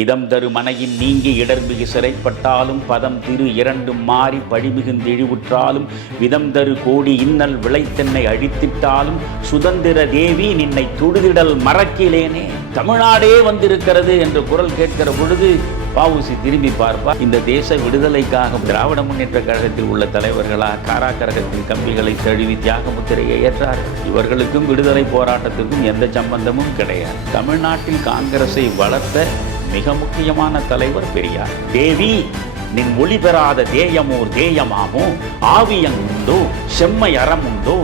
இதம் தரு மனையின் நீங்கி இடர்மிகு சிறைப்பட்டாலும் பதம் திரு இரண்டும் மாறி பழிமிகுந்து இழிவுற்றாலும் விதம் தரு கோடி இன்னல் விளைத்தென்னை அழித்திட்டாலும் சுதந்திர தேவி நின்னை துடுதிடல் மறக்கிலேனே. தமிழ்நாடே வந்திருக்கிறது என்று குரல் கேட்கிற பொழுது வ.உ.சி. திரும்பி பார்ப்பார். இந்த தேச விடுதலைக்காக திராவிட முன்னேற்ற கழகத்தில் உள்ள தலைவர்களா காராக்கரகத்தில் கம்பிகளை தழுவி தியாக முத்திரையை ஏற்றார்கள். இவர்களுக்கும் விடுதலை போராட்டத்திற்கும் எந்த சம்பந்தமும் கிடையாது. தமிழ்நாட்டில் காங்கிரஸை வளர்த்த மிக முக்கியமான தலைவர் பெரியார். தேவி நின் ஒளி பெறாத தேயமோர் தேயமாமோ, ஆவியன் உண்டோ, செம்மை அறம் உண்டோ,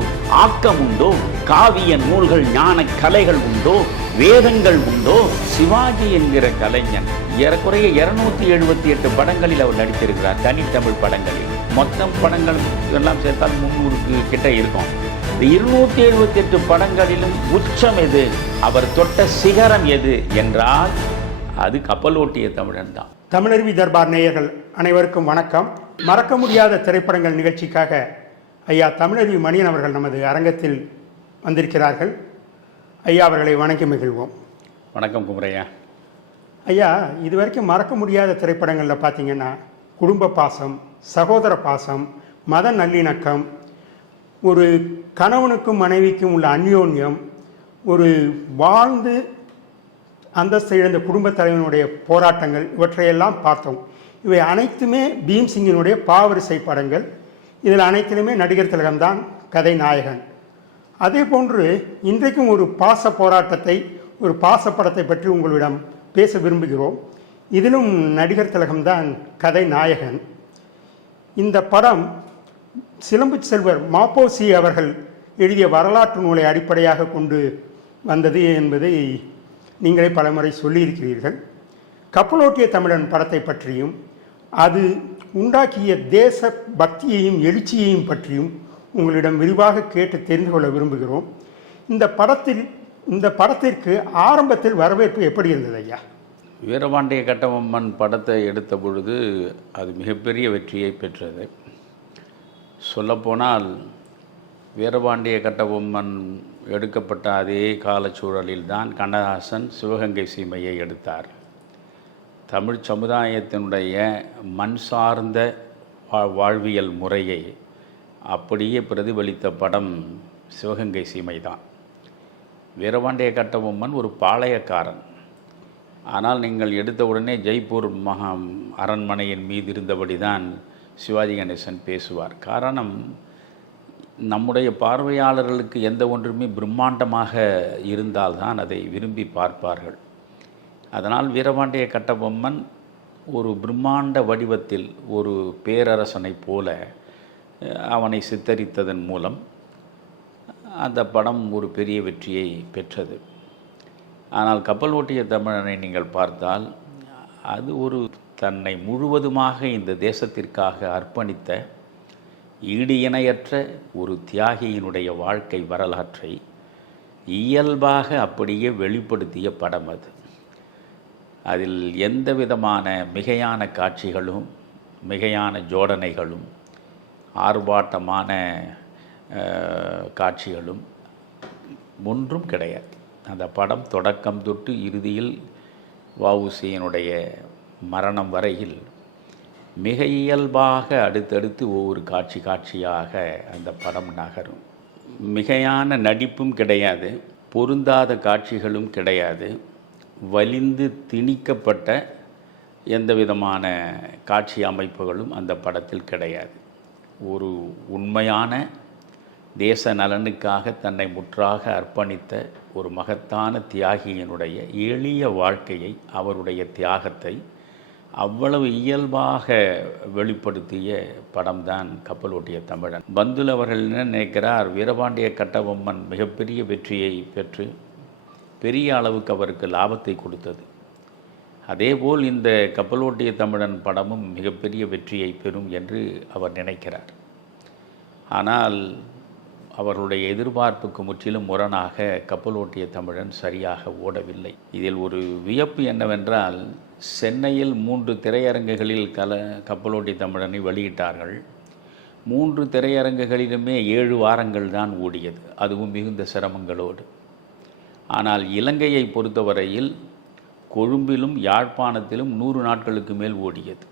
ஆக்கம் உண்டோ, காவிய நூல்கள் ஞான கலைகள் உண்டோ, வேதங்கள் உண்டோ. சிவாஜி என்கிற கலைஞன் ஏறக்குறைய 278 படங்களில் அவர் நடித்திருக்கிறார். தனித்தமிழ் படங்களில் மொத்தம் படங்கள் எல்லாம் சேர்த்தால் 300 கிட்ட இருக்கும். இந்த 278 படங்களிலும் உச்சம் எது, அவர் தொட்ட சிகரம் எது என்றால் அது கப்பலோட்டிய தமிழன் தான். தமிழருவி தர்பார் நேயர்கள் அனைவருக்கும் வணக்கம். மறக்க முடியாத திரைப்படங்கள் நிகழ்ச்சிக்காக ஐயா தமிழருவி மணியன் அவர்கள் நமது அரங்கத்தில் வந்திருக்கிறார்கள். ஐயா அவர்களை வணங்கி மகிழ்வோம். வணக்கம் குமரையா. ஐயா, இதுவரைக்கும் மறக்க முடியாத திரைப்படங்களில் பார்த்தீங்கன்னா குடும்ப பாசம், சகோதர பாசம், மத நல்லிணக்கம், ஒரு கணவனுக்கும் மனைவிக்கும் உள்ள அந்யோன்யம், ஒரு வாழ்ந்து அந்தஸ்து இழந்த குடும்பத் தலைவனுடைய போராட்டங்கள், இவற்றையெல்லாம் பார்த்தோம். இவை அனைத்துமே பீம்சிங்கினுடைய பாவரிசை படங்கள். இதில் அனைத்திலுமே நடிகர் திலகம்தான் கதை நாயகன். அதே போன்று இன்றைக்கும் ஒரு பாச போராட்டத்தை, ஒரு பாச படத்தை பற்றி உங்களிடம் பேச விரும்புகிறோம். இதிலும் நடிகர் திலகம்தான் கதை நாயகன். இந்த படம் சிலம்பு செல்வர் ம.பொ.சி. அவர்கள் எழுதிய வரலாற்று நூலை அடிப்படையாக கொண்டு வந்தது என்பதை நீங்களே பலமுறை சொல்லியிருக்கிறீர்கள். கப்பலோட்டிய தமிழன் படத்தை பற்றியும் அது உண்டாக்கிய தேச பக்தியையும் எழுச்சியையும் பற்றியும் உங்களிடம் விரிவாக கேட்டு தெரிந்து கொள்ள விரும்புகிறோம். இந்த படத்திற்கு ஆரம்பத்தில் வரவேற்பு எப்படி இருந்தது ஐயா? வீரபாண்டிய கட்டபொம்மன் படத்தை எடுத்த பொழுது அது மிகப்பெரிய வெற்றியை பெற்றது. சொல்லப்போனால் வீரபாண்டிய கட்டபொம்மன் எடுக்கப்பட்ட அதே காலச்சூழலில் தான் கண்ணதாசன் சிவகங்கை சீமையை எடுத்தார். தமிழ் சமுதாயத்தினுடைய மண் சார்ந்த வாழ்வியல் முறையை அப்படியே பிரதிபலித்த படம் சிவகங்கை சீமை தான். வீரபாண்டிய கட்டபொம்மன் ஒரு பாளையக்காரன். ஆனால் நீங்கள் எடுத்த உடனே ஜெய்ப்பூர் அரண்மனையின் மீது இருந்தபடி தான் சிவாஜி கணேசன் பேசுவார். காரணம், நம்முடைய பார்வையாளர்களுக்கு எந்த ஒன்றுமே பிரம்மாண்டமாக இருந்தால்தான் அதை விரும்பி பார்ப்பார்கள். அதனால் வீரபாண்டிய கட்டபொம்மன் ஒரு பிரம்மாண்ட வடிவத்தில் ஒரு பேரரசனைப் போல அவனை சித்தரித்ததன் மூலம் அந்த படம் ஒரு பெரிய வெற்றியை பெற்றது. ஆனால் கப்பல் ஓட்டிய தமிழனை நீங்கள் பார்த்தால் அது ஒரு தன்னை முழுவதுமாக இந்த தேசத்திற்காக அர்ப்பணித்த ஈடு இணையற்ற ஒரு தியாகியினுடைய வாழ்க்கை வரலாற்றை இயல்பாக அப்படியே வெளிப்படுத்திய படம் அது. அதில் எந்த விதமான மிகையான காட்சிகளும் மிகையான ஜோடனைகளும் ஆர்ப்பாட்டமான காட்சிகளும் ஒன்றும் கிடையாது. அந்த படம் தொடக்கம் தொட்டு இறுதியில் வ.உ.சி.யினுடைய மரணம் வரையில் மிக இயல்பாக அடுத்தடுத்து ஒவ்வொரு காட்சியாக அந்த படம் நகரும். மிகையான நடிப்பும் கிடையாது, பொருந்தாத காட்சிகளும் கிடையாது, வலிந்து திணிக்கப்பட்ட எந்த விதமான காட்சி அமைப்புகளும் அந்த படத்தில் கிடையாது. ஒரு உண்மையான தேச நலனுக்காக தன்னை முற்றாக அர்ப்பணித்த ஒரு மகத்தான தியாகியினுடைய எளிய வாழ்க்கையை, அவருடைய தியாகத்தை அவ்வளவு இயல்பாக வெளிப்படுத்திய படம்தான் கப்பலோட்டிய தமிழன். பந்துல் அவர்கள் என்ன நினைக்கிறார், வீரபாண்டிய கட்டபொம்மன் மிகப்பெரிய வெற்றியை பெற்று பெரிய அளவுக்கு அவருக்கு லாபத்தை கொடுத்தது. அதேபோல் இந்த கப்பலோட்டிய தமிழன் படமும் மிகப்பெரிய வெற்றியை பெறும் என்று அவர் நினைக்கிறார். ஆனால் அவர்களுடைய எதிர்பார்ப்புக்கு முற்றிலும் முரணாக கப்பலோட்டிய தமிழன் சரியாக ஓடவில்லை. இதில் ஒரு வியப்பு என்னவென்றால், சென்னையில் 3 திரையரங்குகளில் கப்பலோட்டிய தமிழனை வெளியிட்டார்கள். 3 திரையரங்குகளிலுமே 7 வாரங்கள் தான் ஓடியது, அதுவும் மிகுந்த சிரமங்களோடு. ஆனால் இலங்கையை பொறுத்தவரையில் கொழும்பிலும் யாழ்ப்பாணத்திலும் 100 நாட்களுக்கு மேல் ஓடியது.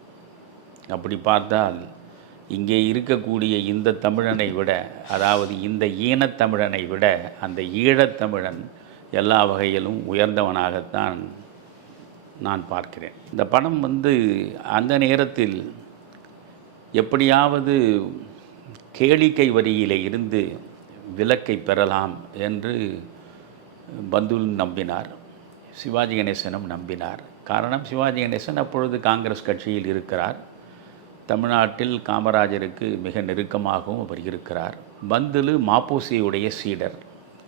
அப்படி பார்த்தால் இங்கே இருக்கக்கூடிய இந்த தமிழனை விட, அதாவது இந்த ஈனத்தமிழனை விட அந்த ஈழத்தமிழன் எல்லா வகையிலும் உயர்ந்தவனாகத்தான் நான் பார்க்கிறேன். இந்த படம் அந்த நேரத்தில் எப்படியாவது கேளிக்கை வரியிலே இருந்து விலக்கை பெறலாம் என்று பந்துல் நம்பினார், சிவாஜி கணேசனும் நம்பினார். காரணம், சிவாஜி கணேசன் அப்பொழுது காங்கிரஸ் கட்சியில் இருக்கிறார், தமிழ்நாட்டில் காமராஜருக்கு மிக நெருக்கமாகவும் அவர் இருக்கிறார். பந்துலு மாப்போசியுடைய சீடர்,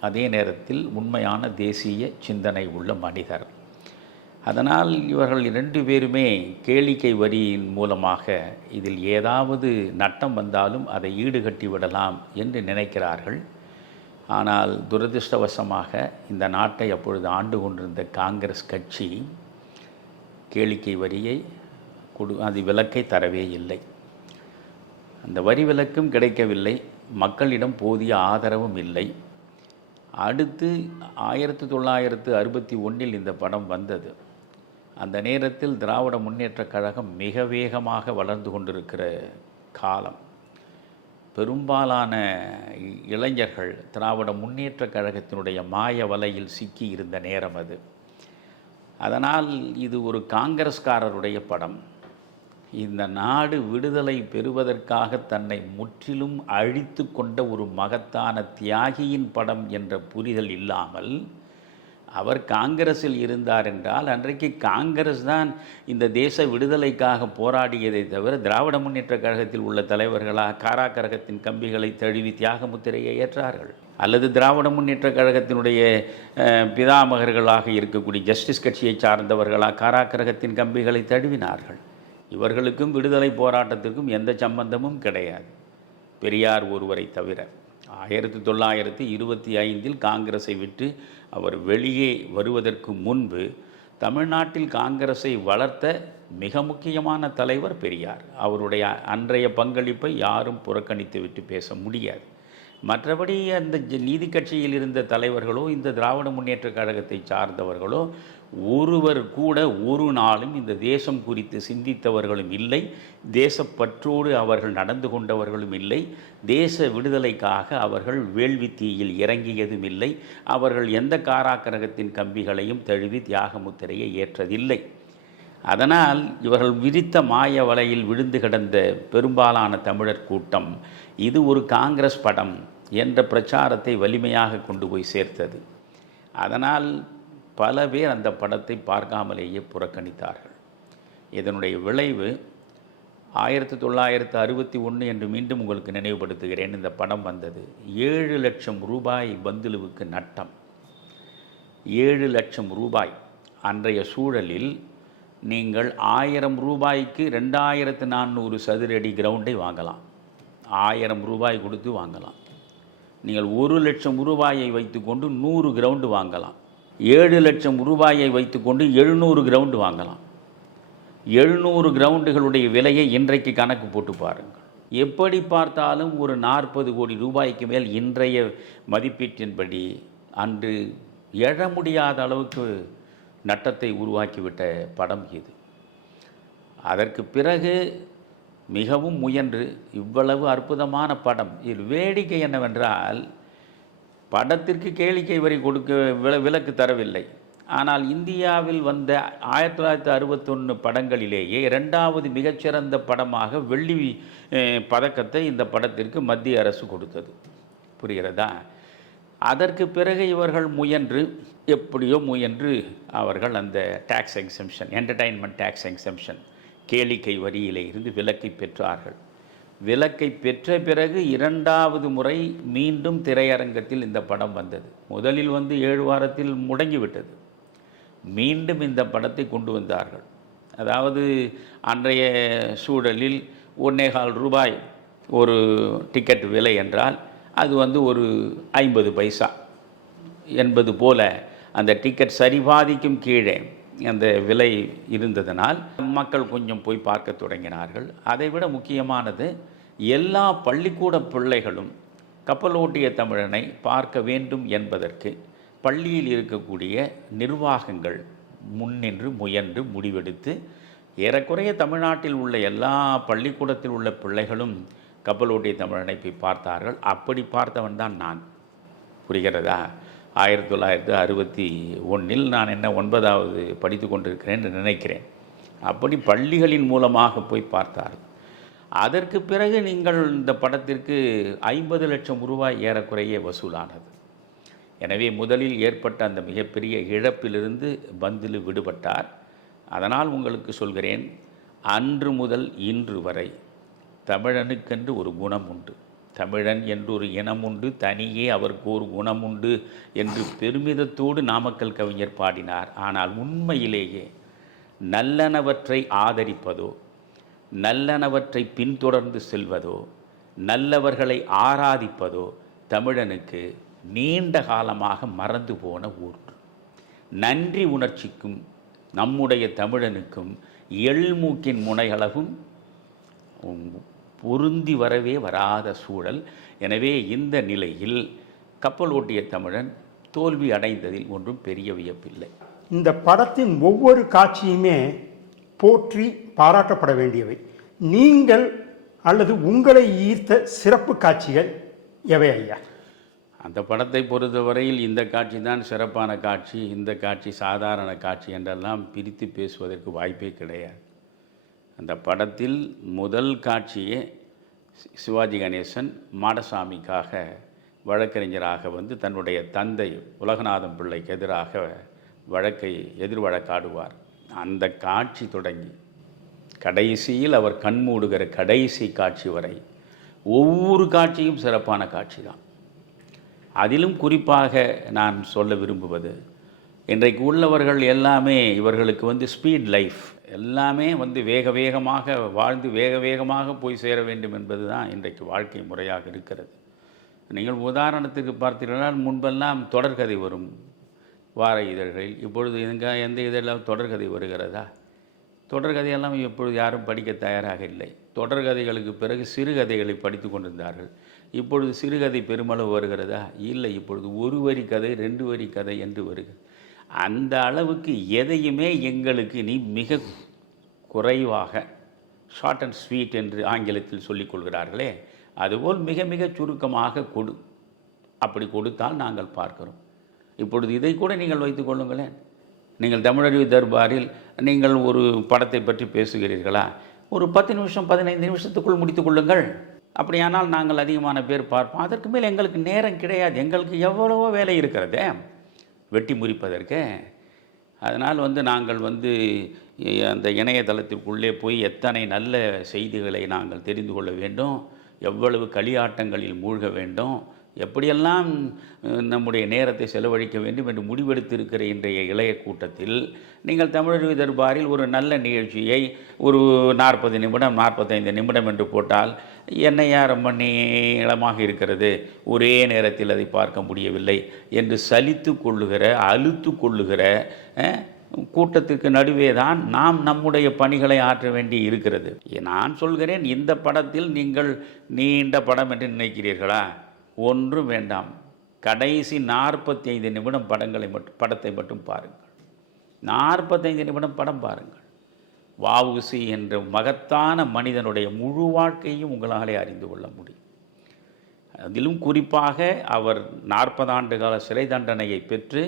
அதே நேரத்தில் உண்மையான தேசிய சிந்தனை உள்ள மனிதர். அதனால் இவர்கள் 2 பேருமே கேளிக்கை வரியின் மூலமாக இதில் ஏதாவது நட்டம் வந்தாலும் அதை ஈடுகட்டி விடலாம் என்று நினைக்கிறார்கள். ஆனால் துரதிர்ஷ்டவசமாக இந்த நாட்டை அப்பொழுது ஆண்டு கொண்டிருந்த காங்கிரஸ் கட்சி கேளிக்கை வரியை அது விலக்கை தரவே இல்லை. அந்த வரி விலக்கும் கிடைக்கவில்லை, மக்களிடம் போதிய ஆதரவும் இல்லை. அடுத்து 1961 இந்த படம் வந்தது. அந்த நேரத்தில் திராவிட முன்னேற்றக் கழகம் மிக வேகமாக வளர்ந்து கொண்டிருக்கிற காலம். பெரும்பாலான இளைஞர்கள் திராவிட முன்னேற்றக் கழகத்தினுடைய மாய வலையில் சிக்கி இருந்த நேரம் அது. அதனால் இது ஒரு காங்கிரஸ்காரருடைய படம். இந்த நாடு விடுதலை பெறுவதற்காக தன்னை முற்றிலும் அழித்து கொண்ட ஒரு மகத்தான தியாகியின் படம் என்ற புரிதல் இல்லாமல் அவர் காங்கிரஸில் இருந்தார் என்றால் அன்றைக்கு காங்கிரஸ் தான் இந்த தேச விடுதலைக்காக போராடியதை தவிர திராவிட முன்னேற்ற கழகத்தில் உள்ள தலைவர்களாக காராக்கரகத்தின் கம்பிகளை தழுவி தியாக முத்திரையை ஏற்றார்கள், அல்லது திராவிட முன்னேற்ற கழகத்தினுடைய பிதாமகர்களாக இருக்கக்கூடிய ஜஸ்டிஸ் கட்சியை சார்ந்தவர்களாக காராக்கரகத்தின் கம்பிகளை தழுவினார்கள். இவர்களுக்கும் விடுதலை போராட்டத்திற்கும் எந்த சம்பந்தமும் கிடையாது, பெரியார் ஒருவரை தவிர. 1925 காங்கிரஸை விட்டு அவர் வெளியே வருவதற்கு முன்பு தமிழ்நாட்டில் காங்கிரஸை வளர்த்த மிக முக்கியமான தலைவர் பெரியார். அவருடைய அன்றைய பங்களிப்பை யாரும் புறக்கணித்து விட்டு பேச முடியாது. மற்றபடி அந்த நீதி கட்சியில் இருந்த தலைவர்களோ இந்த திராவிட முன்னேற்ற கழகத்தை சார்ந்தவர்களோ ஒருவர் கூட ஒரு நாளும் இந்த தேசம் குறித்து சிந்தித்தவர்களும் இல்லை, தேசப்பற்றோடு அவர்கள் நடந்து கொண்டவர்களும் இல்லை, தேச விடுதலைக்காக அவர்கள் வேள்வி தீயில் இறங்கியதும் இல்லை, அவர்கள் எந்த காராக்கரகத்தின் கம்பிகளையும் தழுவி தியாக முத்திரையை ஏற்றதில்லை. அதனால் இவர்கள் விரித்த மாய வலையில் விழுந்து கிடந்த பெரும்பாலான தமிழர் கூட்டம் இது ஒரு காங்கிரஸ் படம் என்ற பிரச்சாரத்தை வலிமையாக கொண்டு போய் சேர்த்தது. அதனால் பல பேர் அந்த படத்தை பார்க்காமலேயே புறக்கணித்தார்கள். இதனுடைய விளைவு 1961 என்று மீண்டும் உங்களுக்கு நினைவுபடுத்துகிறேன். இந்த படம் வந்தது. 7 லட்சம் ரூபாய் பந்துலுவுக்கு நட்டம். 7 லட்சம் ரூபாய். அன்றைய சூழலில் நீங்கள் 1000 ரூபாய்க்கு 2400 சதுரடி கிரவுண்டை வாங்கலாம். 1000 ரூபாய் கொடுத்து வாங்கலாம். நீங்கள் 1 லட்சம் ரூபாயை வைத்துக்கொண்டு 100 கிரவுண்டு வாங்கலாம். 7 லட்சம் ரூபாயை வைத்துக்கொண்டு 700 கிரவுண்டு வாங்கலாம். 700 கிரவுண்டுகளுடைய விலையை இன்றைக்கு கணக்கு போட்டு பாருங்கள். எப்படி பார்த்தாலும் ஒரு 40 கோடி ரூபாய்க்கு மேல் இன்றைய மதிப்பீட்டின்படி அன்று எழ முடியாத அளவுக்கு நட்டத்தை உருவாக்கிவிட்ட படம் இது. அதற்கு பிறகு மிகவும் முயன்று இவ்வளவு அற்புதமான படம். இதில் வேடிக்கை என்னவென்றால் படத்திற்கு கேளிக்கை வரி கொடுக்க விலக்கு தரவில்லை. ஆனால் இந்தியாவில் வந்த 1961 படங்களிலேயே 2வது மிகச்சிறந்த படமாக வெள்ளி பதக்கத்தை இந்த படத்திற்கு மத்திய அரசு கொடுத்தது. புரிகிறதா? அதற்கு பிறகு இவர்கள் எப்படியோ முயன்று அவர்கள் அந்த tax exemption, entertainment tax exemption, கேளிக்கை வரியிலே இருந்து விலக்கை பெற்றார்கள். விலக்கை பெற்ற பிறகு 2வது முறை மீண்டும் திரையரங்கத்தில் இந்த படம் வந்தது. முதலில் 7 வாரத்தில் முடங்கிவிட்டது. மீண்டும் இந்த படத்தை கொண்டு வந்தார்கள். அதாவது அன்றைய சூழலில் 1.25 ரூபாய் ஒரு டிக்கெட் விலை என்றால் அது ஒரு 50 பைசா என்பது போல அந்த டிக்கெட் சரிபாதிக்கும் கீழே அந்த விலை இருந்ததனால் மக்கள் கொஞ்சம் போய் பார்க்க தொடங்கினார்கள். அதைவிட முக்கியமானது, எல்லா பள்ளிக்கூட பிள்ளைகளும் கப்பலோட்டிய தமிழனை பார்க்க வேண்டும் என்பதற்கு பள்ளியில் இருக்கக்கூடிய நிர்வாகங்கள் முன்னின்று முயன்று முடிவெடுத்து ஏறக்குறைய தமிழ்நாட்டில் உள்ள எல்லா பள்ளிக்கூடத்தில் உள்ள பிள்ளைகளும் கப்பலோட்டிய தமிழனை போய் பார்த்தார்கள். அப்படி பார்த்தவன் தான் நான். புரிகிறதா? 1961 நான் என்ன 9வது படித்து கொண்டிருக்கிறேன் என்று நினைக்கிறேன். அப்படி பள்ளிகளின் மூலமாக போய் பார்த்தார்கள். அதற்கு பிறகு நீங்கள் இந்த படத்திற்கு 50 லட்சம் ரூபாய் ஏறக்குறைய வசூலானது. எனவே முதலில் ஏற்பட்ட அந்த மிகப்பெரிய இழப்பிலிருந்து பந்துலு விடுபட்டார். அதனால் உங்களுக்கு சொல்கிறேன், அன்று முதல் இன்று வரை தமிழனுக்கென்று ஒரு குணம் உண்டு, தமிழன் என்று ஒரு இனம் உண்டு, தனியே அவருக்கு ஒரு குணம் உண்டு என்று பெருமிதத்தோடு நாமக்கல் கவிஞர் பாடினார். ஆனால் உண்மையிலேயே நல்லனவற்றை ஆதரிப்பதோ, நல்லனவற்றை பின்தொடர்ந்து செல்வதோ, நல்லவர்களை ஆராதிப்பதோ தமிழனுக்கு நீண்ட காலமாக மறந்து போன ஒன்று. நன்றி உணர்ச்சிக்கும் நம்முடைய தமிழனுக்கும் எள்மூக்கின் முனைகளவும் பொருந்தி வரவே வராத சூழல். எனவே இந்த நிலையில் கப்பலோட்டிய தமிழன் தோல்வி அடைந்ததில் ஒன்றும் பெரிய வியப்பில்லை. இந்த படத்தின் ஒவ்வொரு காட்சியுமே போற்றி பாராட்டப்பட வேண்டியவை. நீங்கள் அல்லது உங்களை ஈர்த்த சிறப்பு காட்சிகள் எவை ஐயா? அந்த படத்தை பொறுத்தவரையில் இந்த காட்சி தான் சிறப்பான காட்சி, இந்த காட்சி சாதாரண காட்சி என்றெல்லாம் பிரித்து பேசுவதற்கு வாய்ப்பே கிடையாது. அந்த படத்தில் முதல் காட்சியே சிவாஜி கணேசன் மாடசாமிக்காக வழக்கறிஞராக வந்து தன்னுடைய தந்தை உலகநாதன் பிள்ளைக்கு எதிராக எதிர் வழக்காடுவார். அந்த காட்சி தொடங்கி கடைசியில் அவர் கண்மூடுகிற கடைசி காட்சி வரை ஒவ்வொரு காட்சியும் சிறப்பான காட்சி தான். அதிலும் குறிப்பாக நான் சொல்ல விரும்புவது, இன்றைக்கு உள்ளவர்கள் எல்லாமே இவர்களுக்கு வந்து ஸ்பீட் லைஃப், எல்லாமே வந்து வேக வேகமாக வாழ்ந்து வேக வேகமாக போய் சேர வேண்டும் என்பது தான் இன்றைக்கு வாழ்க்கை முறையாக இருக்கிறது. நீங்கள் உதாரணத்துக்கு பார்த்தீர்களால் முன்பெல்லாம் தொடர்கதை வரும் வார இதழ்களில். இப்பொழுது எந்த இதழெல்லாம் தொடர்கதை வருகிறதா? தொடர்கதையெல்லாம் இப்பொழுது யாரும் படிக்க தயாராக இல்லை. தொடர்கதைகளுக்கு பிறகு சிறுகதைகளை படித்து கொண்டிருந்தார்கள். இப்பொழுது சிறுகதை பெருமளவு வருகிறதா? இல்லை. இப்பொழுது ஒரு வரி கதை, 2 வரி கதை என்று வருகிறது. அந்த அளவுக்கு எதையுமே எங்களுக்கு நீ மிக குறைவாக ஷார்ட் அண்ட் ஸ்வீட் என்று ஆங்கிலத்தில் சொல்லிக் கொள்கிறார்களே, அதுபோல் மிக மிக சுருக்கமாக கொடு. அப்படி கொடுத்தால் நாங்கள் பார்க்கிறோம். இப்பொழுது இதை கூட நீங்கள் வைத்துக் கொள்ளுங்களேன். நீங்கள் தமிழறிவு தர்பாரில் நீங்கள் ஒரு படத்தை பற்றி பேசுகிறீர்களா? ஒரு 10 நிமிஷம் 15 நிமிஷத்துக்குள் முடித்துக் கொள்ளுங்கள். அப்படியானால் நாங்கள் அதிகமான பேர் பார்ப்போம். அதற்கு மேல் எங்களுக்கு நேரம் கிடையாது. எங்களுக்கு எவ்வளவோ வேலை இருக்கிறது வெட்டி முறிப்பதற்கு. அதனால் நாங்கள் அந்த இணையதளத்திற்குள்ளே போய் எத்தனை நல்ல செய்திகளை நாங்கள் தெரிந்து கொள்ள வேண்டும், எவ்வளவு களியாட்டங்களில் மூழ்க வேண்டும், எப்படியெல்லாம் நம்முடைய நேரத்தை செலவழிக்க வேண்டும் என்று முடிவெடுத்திருக்கிற இன்றைய இளைய கூட்டத்தில் நீங்கள் தமிழறிவு தர்பாரில் ஒரு நல்ல நிகழ்ச்சியை ஒரு 40 நிமிடம் 45 நிமிடம் என்று போட்டால் என்னையா ரொம்ப நீளமாக இருக்கிறது, ஒரே நேரத்தில் அதை பார்க்க முடியவில்லை என்று சலித்து கொள்ளுகிற அலுத்து கொள்ளுகிற கூட்டத்திற்கு நடுவே தான் நாம் நம்முடைய பணிகளை ஆற்ற வேண்டி இருக்கிறது. நான் சொல்கிறேன், இந்த படத்தில் நீங்கள் நீண்ட படம் என்று நினைக்கிறீர்களா? ஒன்றும் வேண்டாம். கடைசி 45 நிமிடம் படத்தை மட்டும் பாருங்கள். 45 நிமிடம் படம் பாருங்கள். வஉசி என்ற மகத்தான மனிதனுடைய முழு வாழ்க்கையும் உங்களாலே அறிந்து கொள்ள முடியும். அதிலும் குறிப்பாக அவர் 40 ஆண்டு கால சிறை தண்டனையை பெற்று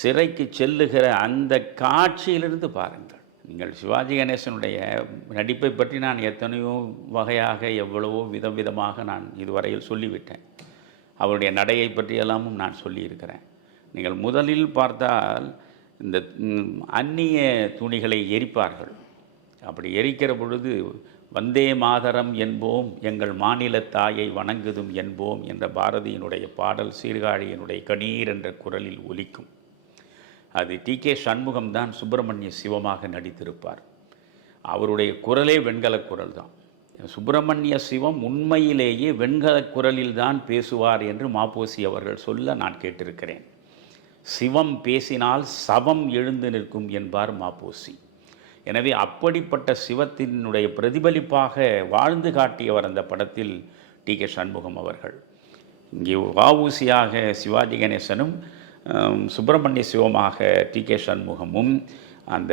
சிறைக்கு செல்லுகிற அந்த காட்சியிலிருந்து பாருங்கள். நீங்கள் சிவாஜி கணேசனுடைய நடிப்பை பற்றி நான் எத்தனையோ வகையாக எவ்வளவோ விதமாக நான் இதுவரையில் சொல்லிவிட்டேன். அவருடைய நடையை பற்றியெல்லாமும் நான் சொல்லியிருக்கிறேன். நீங்கள் முதலில் பார்த்தால் இந்த அந்நிய துணிகளை எரிப்பார்கள். அப்படி எரிக்கிற பொழுது வந்தே மாதரம் என்போம், எங்கள் மாநில தாயை வணங்குதும் என்போம் என்ற பாரதியினுடைய பாடல் சீர்காழியினுடைய கணீர் என்ற குரலில் ஒலிக்கும். அது டி.கே. சண்முகம் தான் சுப்பிரமணிய சிவமாக நடித்திருப்பார். அவருடைய குரலே வெண்கல குரல் தான். சுப்பிரமணிய சிவம் உண்மையிலேயே வெண்கல குரலில் தான் பேசுவார் என்று மாப்போசி அவர்கள் சொல்ல நான் கேட்டிருக்கிறேன். சிவம் பேசினால் சவம் எழுந்து நிற்கும் என்பார் மாப்போசி. எனவே அப்படிப்பட்ட சிவத்தினுடைய பிரதிபலிப்பாக வாழ்ந்து காட்டியவர் அந்த படத்தில் டி.கே. சண்முகம் அவர்கள். இங்கே வஉசியாக சிவாஜி கணேசனும் சுப்பிரமணிய சிவமாக டி.கே. சண்முகமும் அந்த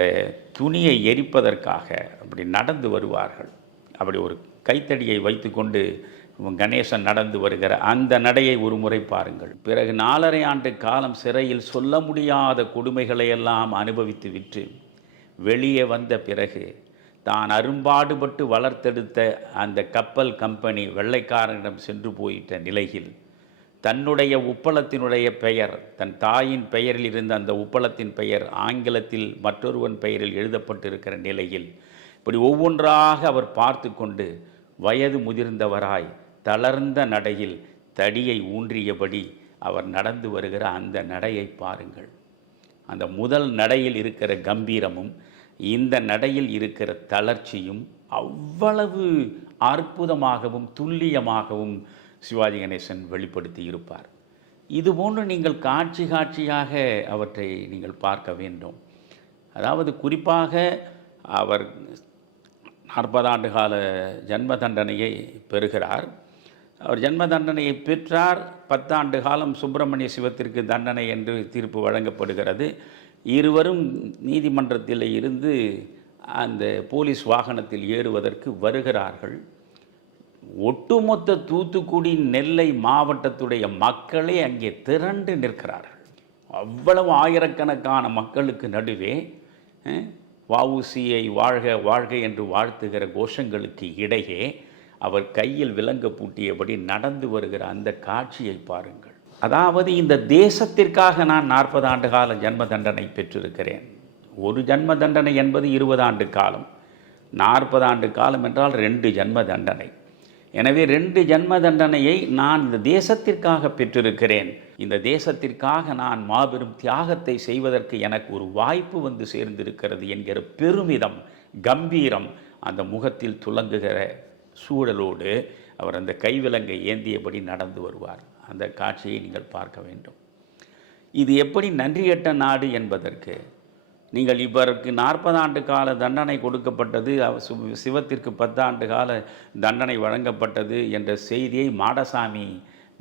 துணியை எரிப்பதற்காக அப்படி நடந்து வருவார்கள். அப்படி ஒரு கைத்தடியை வைத்துக்கொண்டு கணேசன் நடந்து வருகிற அந்த நடையை ஒரு முறை பாருங்கள். பிறகு 4.5 ஆண்டு காலம் சிறையில் சொல்ல முடியாத கொடுமைகளை எல்லாம் அனுபவித்து விட்டு வெளியே வந்த பிறகு தான் அரும்பாடுபட்டு வளர்த்தெடுத்த அந்த கப்பல் கம்பெனி வெள்ளைக்காரனிடம் சென்று போயிட்ட நிலையில் தன்னுடைய உப்பளத்தினுடைய பெயர், தன் தாயின் பெயரில் இருந்த அந்த உப்பளத்தின் பெயர் ஆங்கிலத்தில் மற்றொருவன் பெயரில் எழுதப்பட்டிருக்கிற நிலையில் இப்படி ஒவ்வொன்றாக அவர் பார்த்து கொண்டு வயது முதிர்ந்தவராய் தளர்ந்த நடையில் தடியை ஊன்றியபடி அவர் நடந்து வருகிற அந்த நடையை பாருங்கள். அந்த முதல் நடையில் இருக்கிற கம்பீரமும் இந்த நடையில் இருக்கிற தளர்ச்சியும் அவ்வளவு அற்புதமாகவும் துல்லியமாகவும் சிவாஜி கணேசன் வெளிப்படுத்தி இருப்பார். இதுபோன்று நீங்கள் காட்சியாக அவற்றை நீங்கள் பார்க்க வேண்டும். அதாவது குறிப்பாக அவர் 40 ஆண்டு கால ஜன்ம தண்டனையை பெறுகிறார். அவர் ஜன்ம தண்டனையை பெற்றார். 10 ஆண்டு காலம் சுப்பிரமணிய சிவத்திற்கு தண்டனை என்று தீர்ப்பு வழங்கப்படுகிறது. இருவரும் நீதிமன்றத்தில் இருந்து அந்த போலீஸ் வாகனத்தில் ஏறுவதற்கு வருகிறார்கள். ஒட்டுமொத்த தூத்துக்குடி நெல்லை மாவட்டத்துடைய மக்களே அங்கே திரண்டு நிற்கிறார்கள். அவ்வளவு ஆயிரக்கணக்கான மக்களுக்கு நடுவே வ.உ.சி.யை வாழ்க வாழ்க என்று வாழ்த்துகிற கோஷங்களுக்கு இடையே அவர் கையில் விலங்கு பூட்டியபடி நடந்து வருகிற அந்த காட்சியை பாருங்கள். அதாவது இந்த தேசத்திற்காக நான் 40 ஆண்டு கால ஜன்ம தண்டனை பெற்றிருக்கிறேன். ஒரு ஜன்ம தண்டனை என்பது 20 ஆண்டு காலம், 40 ஆண்டு காலம் என்றால் 2 ஜன்ம தண்டனை. எனவே 2 ஜன்ம தண்டனையை நான் இந்த தேசத்திற்காக பெற்றிருக்கிறேன். இந்த தேசத்திற்காக நான் மாபெரும் தியாகத்தை செய்வதற்கு எனக்கு ஒரு வாய்ப்பு வந்து சேர்ந்திருக்கிறது என்கிற பெருமிதம், கம்பீரம் அந்த முகத்தில் துலங்குகிற சூழலோடு அவர் அந்த கைவிலங்கை ஏந்தியபடி நடந்து வருவார். அந்த காட்சியை நீங்கள் பார்க்க வேண்டும். இது எப்படி நன்றியற்ற நாடு என்பதற்கு நீங்கள் இவருக்கு 40 ஆண்டு கால தண்டனை கொடுக்கப்பட்டது, சிவத்திற்கு 10 ஆண்டு கால தண்டனை வழங்கப்பட்டது என்ற செய்தியை மாடசாமி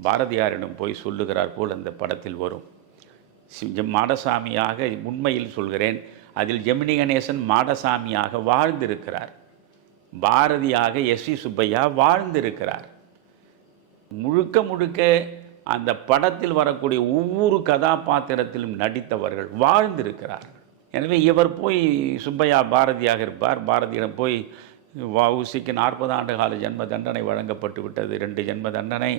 பாரதியாரிடம் போய் சொல்லுகிறார் போல் அந்த படத்தில் வரும். மாடசாமியாக உண்மையில் சொல்கிறேன், அதில் ஜெமினி கணேசன் மாடசாமியாக வாழ்ந்திருக்கிறார். பாரதியாக எஸ்.வி. சுப்பையா வாழ்ந்திருக்கிறார். முழுக்க முழுக்க அந்த படத்தில் வரக்கூடிய ஒவ்வொரு கதாபாத்திரத்திலும் நடித்தவர்கள் வாழ்ந்திருக்கிறார்கள். எனவே இவர் போய் சுப்பையா பாரதியாக இருப்பார். பாரதியிடம் போய் வ.உ.சிக்கு 40 ஆண்டு கால ஜன்ம தண்டனை வழங்கப்பட்டு விட்டது, 2 ஜன்ம தண்டனை.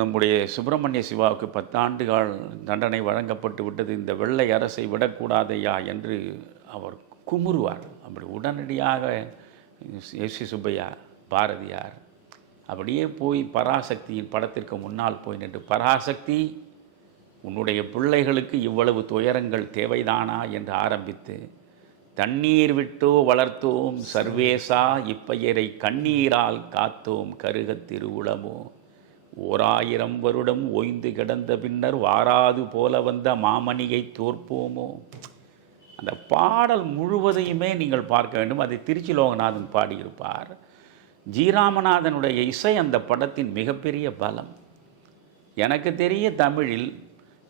நம்முடைய சுப்பிரமணிய சிவாவுக்கு 10 ஆண்டு கால தண்டனை வழங்கப்பட்டு விட்டது, இந்த வெள்ளை அரசை விடக்கூடாதையா என்று அவர் குமுறுவார். அப்படி உடனடியாக எஸ்.வி. சுப்பையா பாரதியார் அப்படியே போய் பராசக்தியின் படத்திற்கு முன்னால் போய் நின்று, பராசக்தி, உன்னுடைய பிள்ளைகளுக்கு இவ்வளவு துயரங்கள் தேவைதானா என்று ஆரம்பித்து, தண்ணீர் விட்டோ வளர்த்தோம் சர்வேசா இப்பெயரை கண்ணீரால் காத்தோம் கருகத் திருவுளமோ, 1000 வருடம் ஓய்ந்து கிடந்த பின்னர் வாராது போல வந்த மாமணியை தோற்போமோ. அந்த பாடல் முழுவதையுமே நீங்கள் பார்க்க வேண்டும். அதை திருச்சி லோகநாதன் பாடியிருப்பார். ஜி. ராமநாதனுடைய இசை அந்த படத்தின் மிகப்பெரிய பலம். எனக்கு தெரிய தமிழில்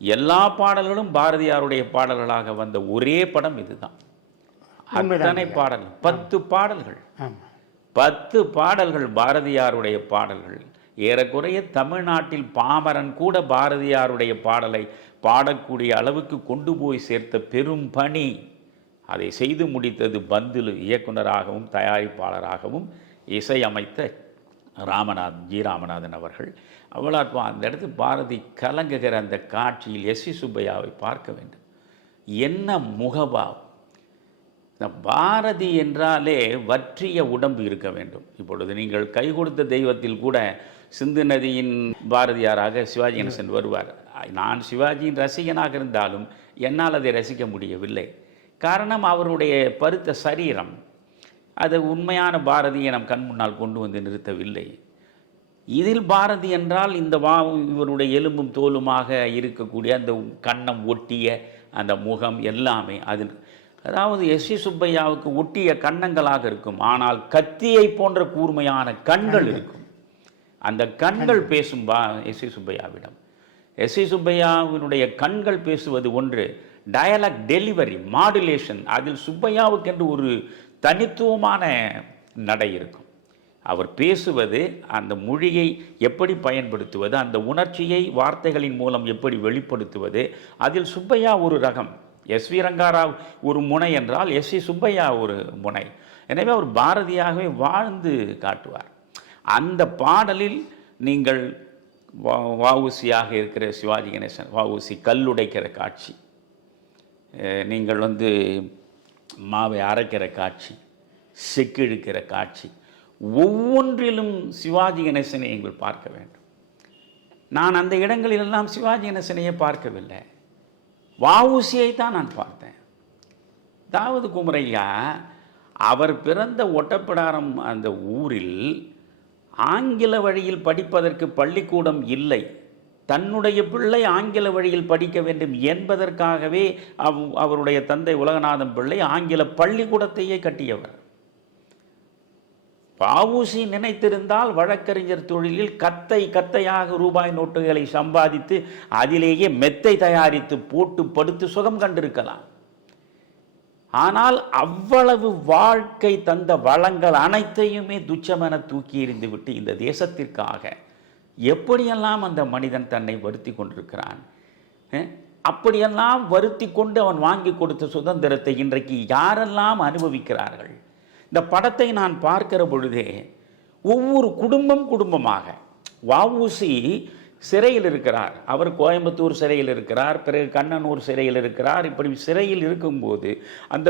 எல்லா பாடல்களும் பாரதியாருடைய பாடல்களாக வந்த ஒரே படம் இதுதான். அத்தனை பாடல்கள் 10 பாடல்கள் 10 பாடல்கள் பாரதியாருடைய பாடல்கள். ஏறக்குறைய தமிழ்நாட்டில் பாமரன் கூட பாரதியாருடைய பாடலை பாடக்கூடிய அளவுக்கு கொண்டு போய் சேர்த்த பெரும் பணி அதை செய்து முடித்தது பந்துலு இயக்குனராகவும் தயாரிப்பாளராகவும் இசையமைத்த ஜி. ராமநாதன் அவர்கள். அவ்வளோ அந்த இடத்து பாரதி கலங்குகிற அந்த காட்சியில் எஸ்.வி. சுப்பையாவை பார்க்க வேண்டும். என்ன முகபாவம்! இந்த பாரதி என்றாலே வற்றிய உடம்பு இருக்க வேண்டும். இப்பொழுது நீங்கள் கை கொடுத்த தெய்வத்தில் கூட சிந்து நதியின் பாரதியாராக சிவாஜி கணேசன் வருவார். நான் சிவாஜியின் ரசிகனாக இருந்தாலும் என்னால் அதை ரசிக்க முடியவில்லை. காரணம், அவருடைய பருத்த சரீரம் அது உண்மையான பாரதியை நம் கண் முன்னால் கொண்டு வந்து நிறுத்தவில்லை. இதில் பாரதி என்றால் இந்த இவருடைய எலும்பும் தோலுமாக இருக்கக்கூடிய அந்த கன்னம் ஒட்டிய அந்த முகம் எல்லாமே அது. அதாவது எஸ்.வி. சுப்பையாவுக்கு ஒட்டிய கன்னங்களாக இருக்கும், ஆனால் கத்தியை போன்ற கூர்மையான கண்கள் இருக்கும். அந்த கண்கள் பேசும் எஸ்.வி. சுப்பையாவிடம். எஸ்.சி. சுப்பையாவினுடைய கண்கள் பேசுவது ஒன்று, டயலாக் டெலிவரி மாடுலேஷன், அதில் சுப்பையாவுக்கென்று ஒரு தனித்துவமான நடை இருக்கும். அவர் பேசுவது, அந்த மொழியை எப்படி பயன்படுத்துவது, அந்த உணர்ச்சியை வார்த்தைகளின் மூலம் எப்படி வெளிப்படுத்துவது, அதில் சுப்பையா ஒரு ரகம், எஸ்.வி. ரங்காராவ் ஒரு முனை என்றால் எஸ்.சி. சுப்பையா ஒரு முனை. எனவே அவர் பாரதியாகவே வாழ்ந்து காட்டுவார். அந்த பாடலில் நீங்கள் வஉசியாக இருக்கிற சிவாஜி கணேசன், வஉசி கல்லுடைக்கிற காட்சி, நீங்கள் மாவை அரைக்கிற காட்சி, செக்கிழுக்கிற காட்சி, ஒவ்வொன்றிலும் சிவாஜி கணேசனை நீங்கள் பார்க்க வேண்டும். நான் அந்த இடங்களிலெல்லாம் சிவாஜி கணேசனையே பார்க்கவில்லை, வஉசியை தான் நான் பார்த்தேன். தாவூது குமரையா அவர் பிறந்த ஒட்டப்பிடாரம் அந்த ஊரில் ஆங்கில வழியில் படிப்பதற்கு பள்ளிக்கூடம் இல்லை. தன்னுடைய பிள்ளை ஆங்கில வழியில் படிக்க வேண்டும் என்பதற்காகவே அவருடைய தந்தை உலகநாதன் பிள்ளை ஆங்கில பள்ளிக்கூடத்தையே கட்டியவர். வஉசி நினைத்திருந்தால் வழக்கறிஞர் தொழிலில் கத்தையாக ரூபாய் நோட்டுகளை சம்பாதித்து அதிலேயே மெத்தை தயாரித்து போட்டு படுத்து சுகம் கண்டிருக்கலாம். ஆனால் அவ்வளவு வாழ்க்கை தந்த வளங்கள் அனைத்தையுமே துச்சமென தூக்கி எறிந்துவிட்டு இந்த தேசத்திற்காக எப்படியெல்லாம் அந்த மனிதன் தன்னை வருத்தி கொண்டிருக்கிறான். அப்படியெல்லாம் வருத்தி கொண்டு அவன் வாங்கி கொடுத்த சுதந்திரத்தை இன்றைக்கு யாரெல்லாம் அனுபவிக்கிறார்கள்? இந்த படத்தை நான் பார்க்கிற பொழுதே ஒவ்வொரு குடும்பமாக, வஉசி சிறையில் இருக்கிறார், அவர் கோயம்புத்தூர் சிறையில் இருக்கிறார், பிறகு கண்ணனூர் சிறையில் இருக்கிறார். இப்படி சிறையில் இருக்கும்போது அந்த